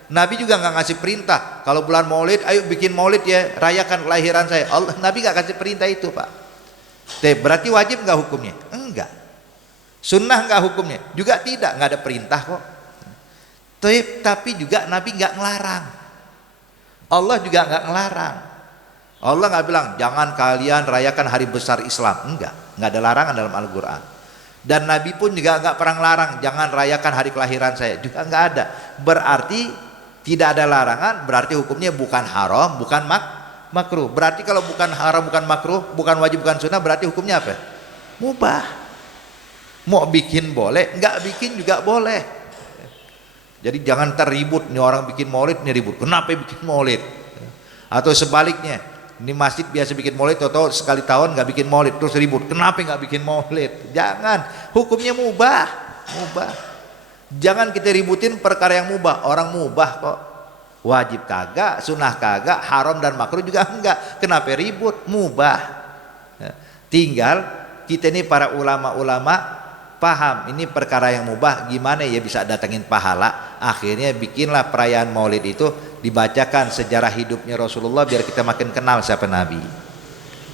Nabi juga nggak ngasih perintah kalau bulan Maulid ayo bikin Maulid ya, rayakan kelahiran saya. Nabi nggak kasih perintah itu Pak. Berarti wajib nggak hukumnya? Enggak. Sunnah nggak hukumnya? Juga tidak, nggak ada perintah kok. Tapi juga Nabi nggak ngelarang. Allah juga nggak ngelarang. Allah nggak bilang jangan kalian rayakan hari besar Islam. Enggak ada larangan dalam Al-Quran. Dan Nabi pun juga nggak pernah larang jangan rayakan hari kelahiran saya, juga nggak ada. Berarti tidak ada larangan, berarti hukumnya bukan haram, bukan makruh. Berarti kalau bukan haram, bukan makruh, bukan wajib, bukan sunnah, berarti hukumnya apa? Mubah. Mau bikin boleh, nggak bikin juga boleh. Jadi jangan terribut nih orang bikin maulid nih ribut. Kenapa bikin maulid? Atau sebaliknya, ini masjid biasa bikin maulid, atau sekali tahun nggak bikin maulid terus ribut. Kenapa nggak bikin maulid? Jangan, hukumnya mubah. Jangan kita ributin perkara yang mubah. Orang mubah kok, wajib kagak, sunnah kagak, haram dan makruh juga enggak. Kenapa ribut? Mubah. Tinggal kita ini para ulama-ulama paham ini perkara yang mubah, gimana ya bisa datangin pahala. Akhirnya bikinlah perayaan maulid itu, dibacakan sejarah hidupnya Rasulullah biar kita makin kenal siapa Nabi.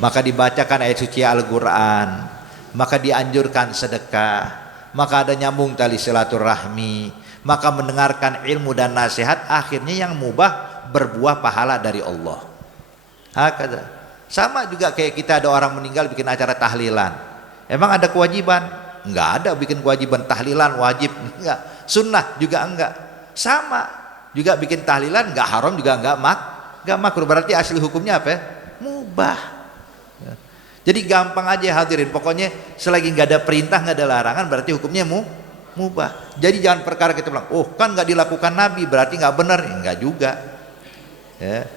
Maka dibacakan ayat suci Al-Quran, maka dianjurkan sedekah, maka ada nyambung tali silaturahmi, maka mendengarkan ilmu dan nasihat. Akhirnya yang mubah berbuah pahala dari Allah. Hakada. Sama juga kayak kita ada orang meninggal bikin acara tahlilan, emang ada kewajiban? Enggak ada bikin kewajiban tahlilan wajib, enggak. Sunnah juga enggak. Sama, juga bikin tahlilan nggak haram juga nggak makruh. Berarti asli hukumnya apa ya? Mubah. Ya. Jadi gampang aja hadirin. Pokoknya selagi nggak ada perintah, nggak ada larangan, berarti hukumnya mubah. Jadi jangan perkara kita bilang, oh kan nggak dilakukan Nabi, berarti nggak benar. Ya, nggak juga. Ya.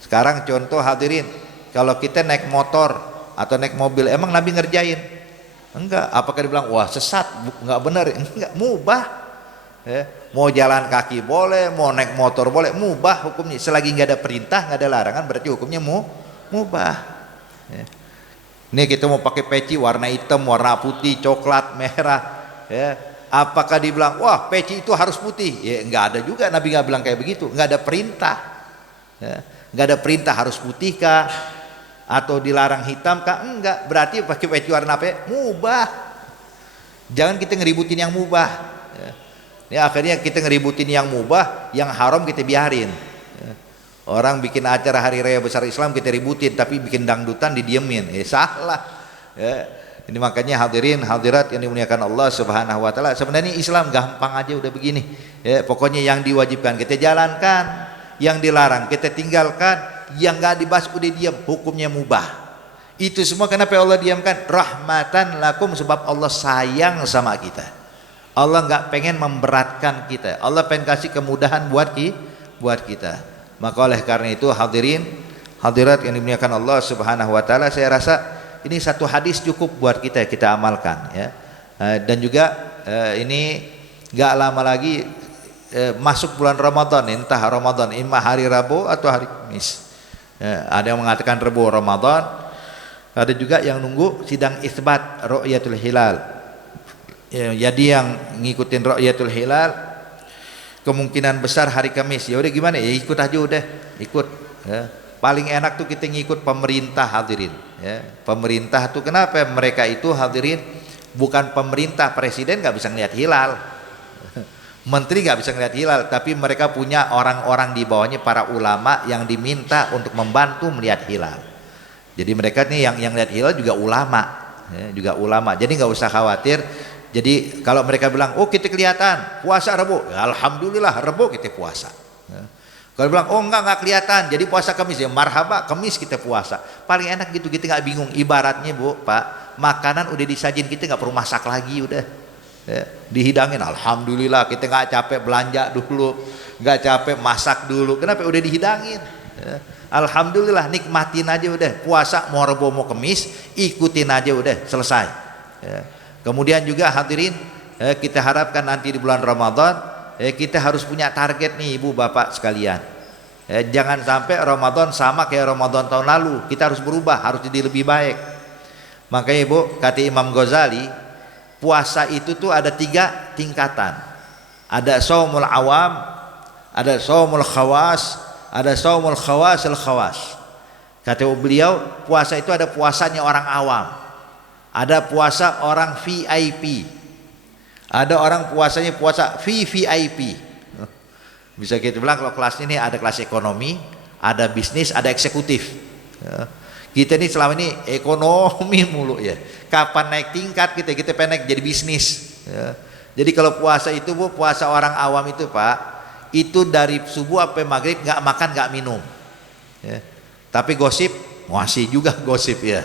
Sekarang contoh hadirin, kalau kita naik motor atau naik mobil, emang Nabi ngerjain? Enggak. Apakah dibilang wah sesat, nggak benar? Enggak, mubah. Ya, mau jalan kaki boleh, mau naik motor boleh, mubah hukumnya. Selagi nggak ada perintah, nggak ada larangan, berarti hukumnya mubah. Ya. Ini kita mau pakai peci warna hitam, warna putih, coklat, merah. Ya. Apakah dibilang wah peci itu harus putih? Ya nggak ada juga, Nabi nggak bilang kayak begitu. Nggak ada perintah. Ya. Nggak ada perintah harus putih kah? Atau dilarang hitam kah? Enggak. Berarti pakai peci warna apa? Mubah. Jangan kita ngeributin yang mubah. Ya. Ini akhirnya kita ngeributin yang mubah, yang haram kita biarin. Orang bikin acara hari raya besar Islam kita ributin, tapi bikin dangdutan didiemin. Salah. Ya. Ini makanya hadirin hadirat yang dimuliakan Allah Subhanahu wa taala, sebenarnya Islam gampang aja udah begini. Ya, pokoknya yang diwajibkan kita jalankan, yang dilarang kita tinggalkan, yang enggak dibahas udah diam, hukumnya mubah. Itu semua kenapa Allah diamkan? Rahmatan lakum, sebab Allah sayang sama kita. Allah nggak pengen memberatkan kita. Allah pengen kasih kemudahan buat kita. Maka oleh karena itu hadirin hadirat yang dimuliakan Allah Subhanahu wa taala, saya rasa ini satu hadis cukup buat kita amalkan ya. Dan juga ini nggak lama lagi masuk bulan Ramadan, entah Ramadan imma hari Rabu atau hari Kamis. Ada yang mengatakan Rabu Ramadan, ada juga yang nunggu sidang isbat ru'yatul hilal. Ya, jadi yang ngikutin ru'yatul hilal kemungkinan besar hari Kamis. Ya udah gimana ya, ikut aja udah, ikut ya. Paling enak tuh kita ngikut pemerintah hadirin ya. Pemerintah tuh kenapa? Mereka itu hadirin bukan pemerintah, presiden nggak bisa ngeliat hilal, menteri nggak bisa ngeliat hilal, tapi mereka punya orang-orang di bawahnya, para ulama yang diminta untuk membantu melihat hilal. Jadi mereka nih yang lihat hilal juga ulama ya, juga ulama. Jadi nggak usah khawatir. Jadi kalau mereka bilang, oh kita kelihatan puasa Rabu, ya, alhamdulillah Rabu kita puasa. Ya. Kalau bilang, oh enggak kelihatan, jadi puasa Kamis, ya marhaba Kamis kita puasa. Paling enak gitu, kita nggak bingung. Ibaratnya Bu, Pak, makanan udah disajin, kita nggak perlu masak lagi udah. Ya, dihidangin, alhamdulillah kita nggak capek belanja dulu, nggak capek masak dulu. Kenapa? Udah dihidangin. Ya. Alhamdulillah, nikmatin aja udah. Puasa mau Rabu mau Kamis, ikutin aja udah, selesai. Ya. Kemudian juga hadirin kita harapkan nanti di bulan Ramadan kita harus punya target nih ibu bapak sekalian. Jangan sampai Ramadan sama kayak Ramadan tahun lalu. Kita harus berubah, harus jadi lebih baik. Makanya ibu, kata Imam Ghazali, puasa itu tuh ada 3 tingkatan. Ada shaumul awam, ada shaumul khawas, ada shaumul khawasil khawas. Kata beliau, puasa itu ada puasanya orang awam, ada puasa orang VIP, ada orang puasanya puasa VVIP. Bisa kita bilang kalau kelas ini ada kelas ekonomi, ada bisnis, ada eksekutif. Kita ini selama ini ekonomi mulu ya. Kapan naik tingkat kita pengen naik jadi bisnis. Jadi kalau puasa itu Bu, puasa orang awam itu Pak, itu dari subuh sampai maghrib nggak makan nggak minum. Tapi gosip masih juga gosip ya.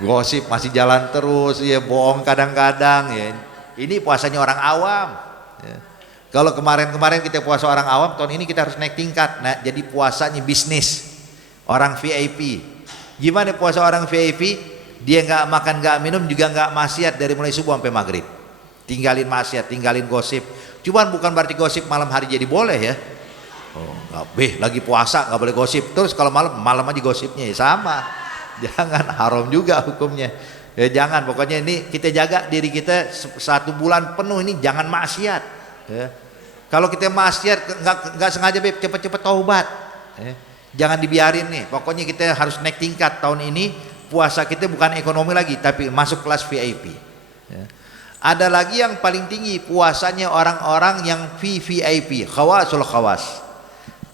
Gosip masih jalan terus ya, bohong kadang-kadang ya. Ini puasanya orang awam ya. Kalau kemarin-kemarin kita puasa orang awam, tahun ini kita harus naik tingkat. Nah, jadi puasanya bisnis, orang VIP. Gimana puasa orang VIP? Dia nggak makan nggak minum juga nggak maksiat dari mulai subuh sampai maghrib. Tinggalin maksiat, tinggalin gosip. Cuman bukan berarti gosip malam hari jadi boleh ya. Oh, nggak lagi puasa nggak boleh gosip. Terus kalau malam aja gosipnya ya sama. Jangan, haram juga hukumnya. Ya jangan, pokoknya ini kita jaga diri kita 1 bulan penuh ini jangan maksiat. Ya. Kalau kita maksiat nggak sengaja cepet-cepet taubat. Ya. Jangan dibiarin nih. Pokoknya kita harus naik tingkat tahun ini. Puasa kita bukan ekonomi lagi, tapi masuk kelas VIP. Ya. Ada lagi yang paling tinggi, puasanya orang-orang yang VVIP, khawasul khawas.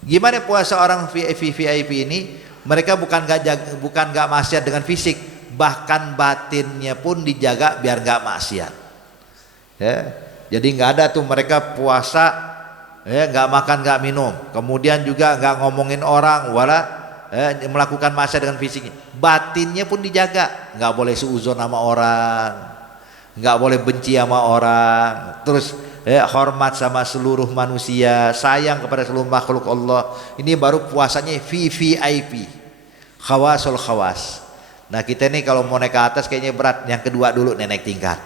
Gimana puasa orang VIP ini? Mereka bukan nggak maksiat dengan fisik, bahkan batinnya pun dijaga biar nggak maksiat. Ya. Jadi nggak ada tuh mereka puasa nggak makan nggak minum, kemudian juga nggak ngomongin orang, melakukan maksiat dengan fisiknya, batinnya pun dijaga, nggak boleh suuzon sama orang, nggak boleh benci sama orang, terus hormat sama seluruh manusia, sayang kepada seluruh makhluk Allah. Ini baru puasanya VVIP, khawasul khawas. Nah kita nih kalau mau naik ke atas kayaknya berat. Yang kedua dulu naik tingkat,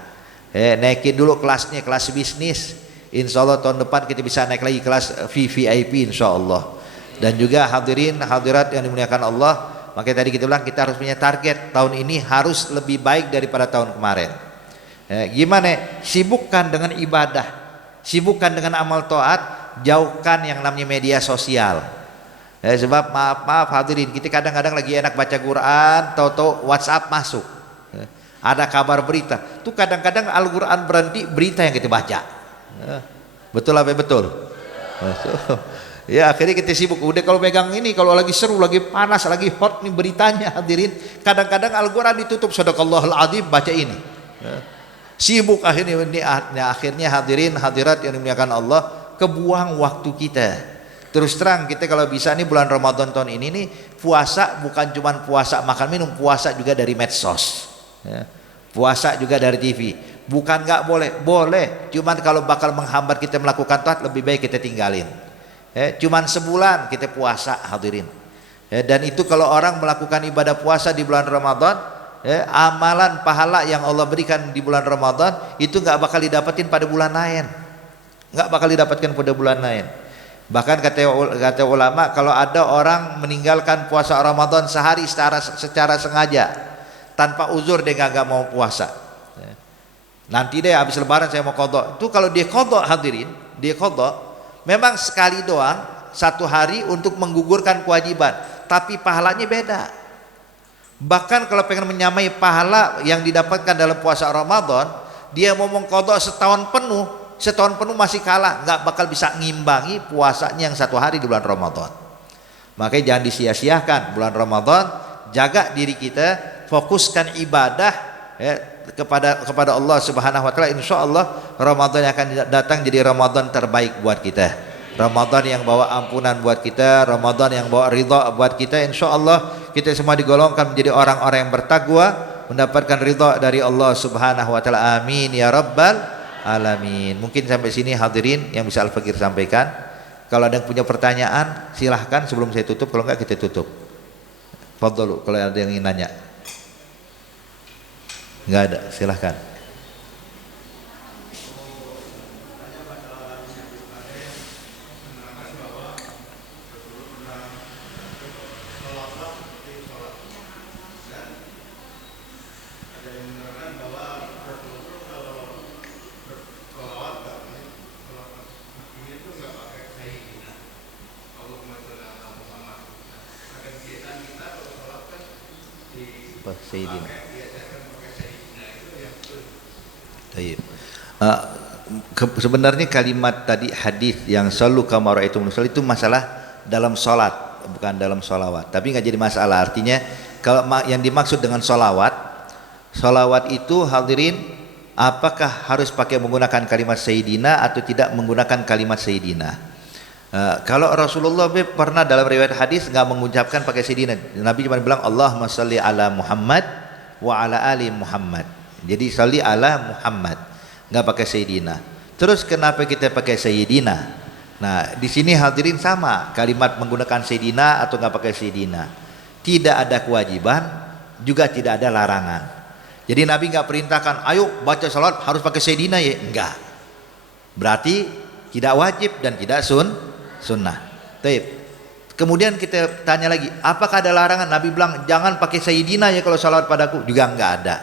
naikin dulu kelasnya, kelas bisnis. Insya Allah tahun depan kita bisa naik lagi kelas VVIP insya Allah. Dan juga hadirin hadirat yang dimuliakan Allah, makanya tadi kita bilang kita harus punya target tahun ini harus lebih baik daripada tahun kemarin. Gimana? Sibukkan dengan ibadah, sibukkan dengan amal taat, jauhkan yang namanya media sosial. Sebab maaf hadirin, kita kadang-kadang lagi enak baca Quran, tahu-tahu WhatsApp masuk, ada kabar berita, tuh kadang-kadang Al-Quran berhenti, berita yang kita baca. Betul apa betul? Ya akhirnya kita sibuk, udah kalau pegang ini, kalau lagi seru, lagi panas, lagi hot nih beritanya hadirin, kadang-kadang Al-Quran ditutup, sadaqallahul adzim, baca ini. Sibuk akhirnya hadirin hadirat yang dimuliakan Allah, kebuang waktu kita. Terus terang kita kalau bisa nih bulan Ramadan tahun ini nih puasa bukan cuma puasa makan minum, puasa juga dari medsos, puasa juga dari TV. Bukan nggak boleh, boleh. Cuman kalau bakal menghambat kita melakukan taat, lebih baik kita tinggalin. Cuman sebulan kita puasa hadirin. Dan itu kalau orang melakukan ibadah puasa di bulan Ramadan, amalan pahala yang Allah berikan di bulan Ramadan itu nggak bakal didapatin pada bulan lain, nggak bakal didapatkan pada bulan lain. Bahkan kata ulama, kalau ada orang meninggalkan puasa Ramadan sehari secara sengaja tanpa uzur, dia nggak mau puasa, nanti deh habis lebaran saya mau qadha. Itu kalau dia qadha hadirin, dia qadha memang sekali doang, satu hari untuk menggugurkan kewajiban, tapi pahalanya beda. Bahkan kalau pengen menyamai pahala yang didapatkan dalam puasa Ramadan, dia mau mengqadha setahun penuh masih kalah, nggak bakal bisa ngimbangi puasanya yang satu hari di bulan Ramadan. Makanya jangan disia-siakan bulan Ramadan, jaga diri kita, fokuskan ibadah kepada Allah Subhanahu wa taala. Insyaallah Ramadan yang akan datang jadi Ramadan terbaik buat kita. Ramadan yang bawa ampunan buat kita, Ramadan yang bawa ridha buat kita. Insyaallah kita semua digolongkan menjadi orang-orang yang bertakwa, mendapatkan ridha dari Allah Subhanahu wa taala. Amin ya rabbal alamin. Mungkin sampai sini hadirin yang bisa Al-Fakir sampaikan. Kalau ada yang punya pertanyaan silahkan sebelum saya tutup, kalau enggak kita tutup. Fadhlu kalau ada yang ingin nanya. Enggak ada, silahkan. Sayyidina. Sebenarnya kalimat tadi hadis yang sallu kama raaitumuni usolli itu masalah dalam salat, bukan dalam sholawat. Tapi nggak jadi masalah. Artinya kalau yang dimaksud dengan sholawat itu hadirin, apakah harus pakai menggunakan kalimat sayyidina atau tidak menggunakan kalimat sayyidina? Kalau Rasulullah pernah dalam riwayat hadis nggak mengucapkan pakai sayyidina. Nabi cuma bilang Allahumma shalli ala Muhammad wa ala ali Muhammad. Jadi shalli ala Muhammad, nggak pakai sayyidina. Terus kenapa kita pakai sayyidina? Nah di sini hadirin sama, kalimat menggunakan sayyidina atau nggak pakai sayyidina, tidak ada kewajiban, juga tidak ada larangan. Jadi Nabi nggak perintahkan, ayo baca salat harus pakai sayyidina ya, enggak. Berarti tidak wajib dan tidak sunnah. Taib. Kemudian kita tanya lagi, apakah ada larangan? Nabi bilang jangan pakai sayyidina ya kalau salawat padaku, juga enggak ada.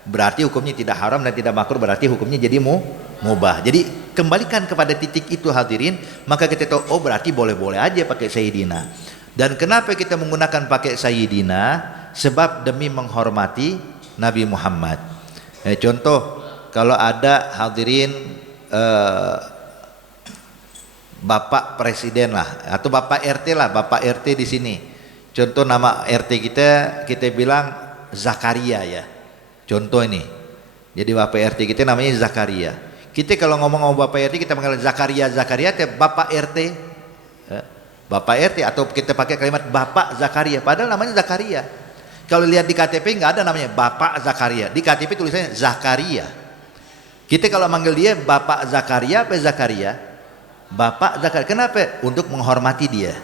Berarti hukumnya tidak haram dan tidak makruh, berarti hukumnya jadi mubah. Jadi kembalikan kepada titik itu hadirin, maka kita tahu oh berarti boleh-boleh aja pakai sayyidina. Dan kenapa kita menggunakan pakai sayyidina? Sebab demi menghormati Nabi Muhammad. Contoh kalau ada hadirin Bapak Presiden lah atau Bapak RT lah, Bapak RT di sini. Contoh nama RT kita bilang Zakaria ya. Contoh ini. Jadi Bapak RT kita namanya Zakaria. Kita kalau ngomong sama Bapak RT kita panggil Zakaria, Zakaria teh Bapak RT. Bapak RT atau kita pakai kalimat Bapak Zakaria, padahal namanya Zakaria. Kalau lihat di KTP nggak ada namanya Bapak Zakaria, di KTP tulisannya Zakaria. Kita kalau manggil dia Bapak Zakaria apa Zakaria? Bapak Zakaria. Kenapa? Untuk menghormati dia.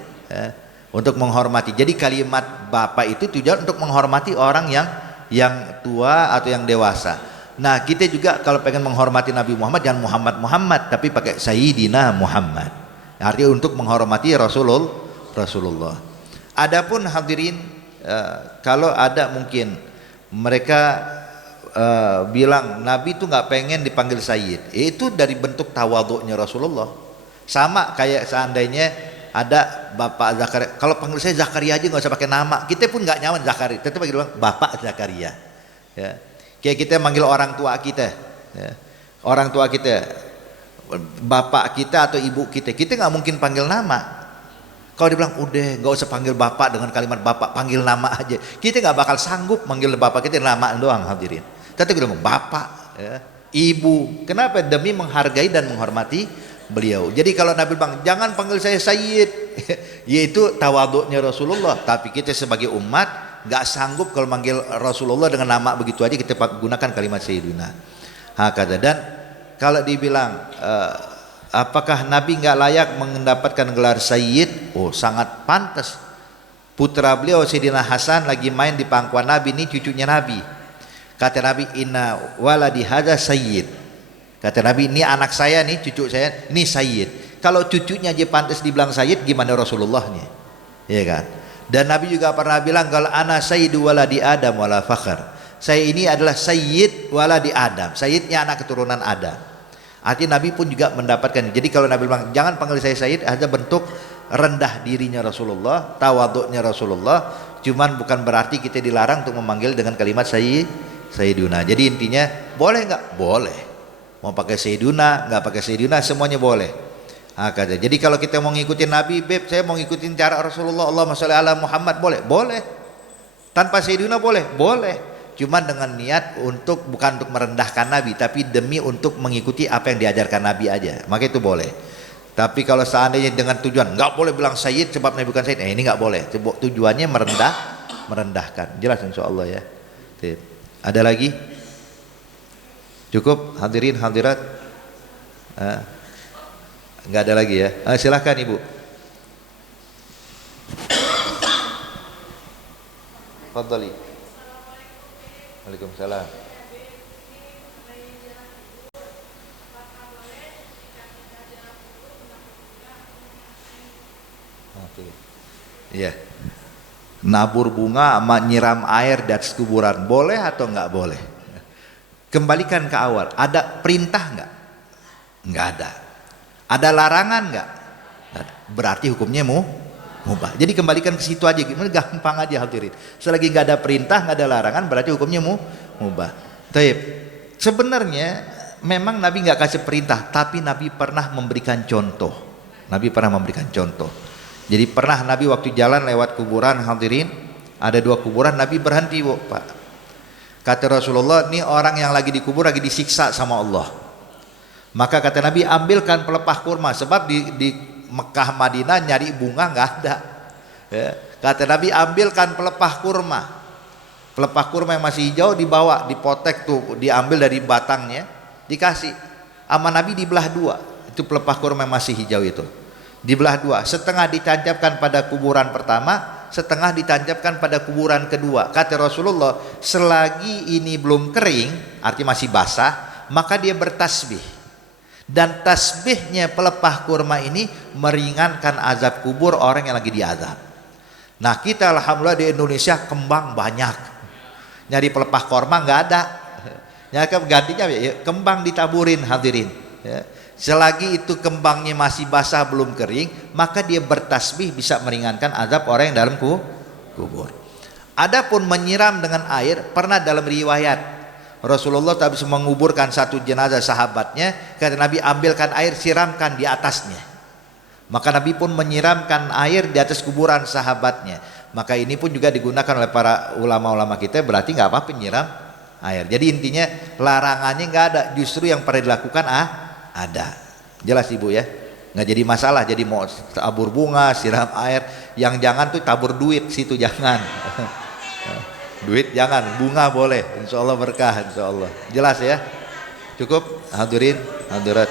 Untuk menghormati. Jadi kalimat Bapak itu tujuan untuk menghormati orang yang tua atau yang dewasa. Nah kita juga kalau pengen menghormati Nabi Muhammad jangan Muhammad tapi pakai Sayyidina Muhammad. Artinya untuk menghormati Rasulullah. Adapun hadirin, kalau ada mungkin mereka bilang Nabi itu nggak pengen dipanggil Sayyid, itu dari bentuk tawaduknya Rasulullah. Sama kayak seandainya ada Bapak Zakaria, kalau panggil saya Zakaria aja nggak usah pakai nama, kita pun nggak nyaman Zakaria, tetap bilang Bapak Zakaria. Ya. Kayak kita manggil orang tua kita, ya. Orang tua kita, bapak kita atau ibu kita nggak mungkin panggil nama. Kalau dibilang udah nggak usah panggil bapak dengan kalimat bapak, panggil nama aja, kita nggak bakal sanggup manggil bapak kita nama doang hadirin. Tapi kita bilang bapak, ya, ibu. Kenapa? Demi menghargai dan menghormati beliau. Jadi kalau Nabi bilang jangan panggil saya Sayyid, yaitu tawaduknya Rasulullah. Tapi kita sebagai umat nggak sanggup kalau manggil Rasulullah dengan nama begitu aja, kita gunakan kalimat Sayyiduna. Hakada. Dan kalau dibilang apakah Nabi nggak layak mendapatkan gelar Sayyid? Oh sangat pantas. Putra beliau Sayyidina Hasan lagi main di pangkuan Nabi, ini cucunya Nabi. Kata Nabi, inna waladi hadza Sayyid. Kata Nabi, ini anak saya nih, cucu saya, ini Sayyid. Kalau cucunya aja pantas dibilang Sayyid, gimana Rasulullahnya? Iya kan? Dan Nabi juga pernah bilang kalau ana sayyidu waladi Adam wala fakhr. Saya ini adalah sayyid waladi Adam, sayyidnya anak keturunan Adam. Artinya Nabi pun juga mendapatkan. Jadi kalau Nabi bilang jangan panggil saya sayyid, ada bentuk rendah dirinya Rasulullah, tawaduknya Rasulullah. Cuman bukan berarti kita dilarang untuk memanggil dengan kalimat sayyiduna. Jadi intinya boleh nggak? Boleh. Mau pakai sayyiduna, nggak pakai sayyiduna, semuanya boleh. Jadi kalau kita mau ngikutin Nabi, saya mau ngikutin cara Rasulullah, Allahumma sholli ala Muhammad, boleh? Boleh. Tanpa sayyiduna boleh? Boleh. Cuman dengan niat untuk bukan untuk merendahkan Nabi, tapi demi untuk mengikuti apa yang diajarkan Nabi aja. Maka itu boleh. Tapi kalau seandainya dengan tujuan nggak boleh bilang sayyid sebab Nabi bukan sayyid, ini nggak boleh. Tujuannya merendahkan. Jelas insyaallah ya. Ada lagi? Cukup hadirin hadirat? Nggak ada lagi ya. Silahkan Ibu. Fadhali. Waalaikumsalam. Oke. Iya. Nabur bunga sama nyiram air di atas kuburan boleh atau nggak boleh? Kembalikan ke awal. Ada perintah nggak? Nggak ada. Ada larangan nggak? Berarti hukumnya mubah. Jadi kembalikan ke situ aja, gimana gampang aja hadirin. Selagi nggak ada perintah, nggak ada larangan, berarti hukumnya mubah. Taib. Sebenarnya memang Nabi nggak kasih perintah, tapi Nabi pernah memberikan contoh. Nabi pernah memberikan contoh. Jadi pernah Nabi waktu jalan lewat kuburan hadirin, ada 2 kuburan, Nabi berhenti, Pak. Kata Rasulullah, ini orang yang lagi dikubur lagi disiksa sama Allah. Maka kata Nabi, ambilkan pelepah kurma, sebab di Mekah Madinah nyari bunga nggak ada. Ya. Kata Nabi, ambilkan pelepah kurma. Pelepah kurma yang masih hijau dibawa, dipotek tuh, diambil dari batangnya, dikasih. Sama Nabi dibelah 2. Itu pelepah kurma yang masih hijau itu. Dibelah 2, setengah ditancapkan pada kuburan pertama, setengah ditancapkan pada kuburan kedua. Kata Rasulullah, selagi ini belum kering, artinya masih basah, maka dia bertasbih. Dan tasbihnya pelepah kurma ini meringankan azab kubur orang yang lagi diazab. Nah kita alhamdulillah di Indonesia kembang banyak, nyari pelepah kurma nggak ada, ya gantinya ya, kembang ditaburin hadirin. Ya. Selagi itu kembangnya masih basah belum kering, maka dia bertasbih bisa meringankan azab orang yang dalam kubur. Adapun menyiram dengan air, pernah dalam riwayat Rasulullah habis menguburkan satu jenazah sahabatnya, kata Nabi, ambilkan air, siramkan di atasnya. Maka Nabi pun menyiramkan air di atas kuburan sahabatnya. Maka ini pun juga digunakan oleh para ulama-ulama kita, berarti nggak apa-apa air. Jadi intinya larangannya nggak ada, justru yang pada dilakukan ada. Jelas Ibu ya? Nggak jadi masalah. Jadi mau tabur bunga, siram air, yang jangan tuh tabur duit situ jangan. Duit jangan, bunga boleh. Insya Allah berkah, insya Allah. Jelas ya? Cukup hadirin hadirat.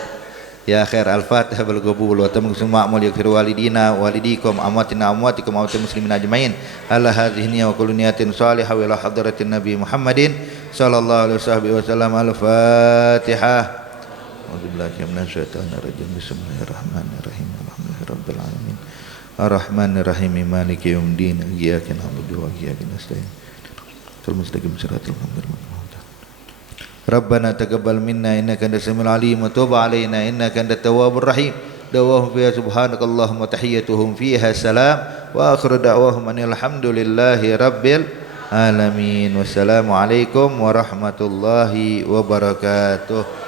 Ya khair al-Fatihah bil qabul wa tamam ma'mul yaghfir walidina walidikum amwatina amwatikum amwatil muslimin ajmain ala hadhihi wa kullu niyatin salihah wa ila hadratin nabi Muhammadin sallallahu alaihi wasallam al-Fatihah. A'udzubillahi minasyaitonir rajim. Bismillahirrahmanirrahim. Alhamdulillahirabbil alamin. Arrahmanirrahim. Maliki yaumiddin. Iyyaka na'budu wa iyyaka nasta'in. Mustaqim siratal mustaqim. Rabbana taqabbal minna innaka antas samiul alim wa tub alaina innaka antat tawwabur rahim. Dawahum fiha subhanakallahumma tahiyyatuhum fiha salam wa akhiru da'wahum alhamdulillahi rabbil alamin. Wassalamu alaikum warahmatullahi wabarakatuh.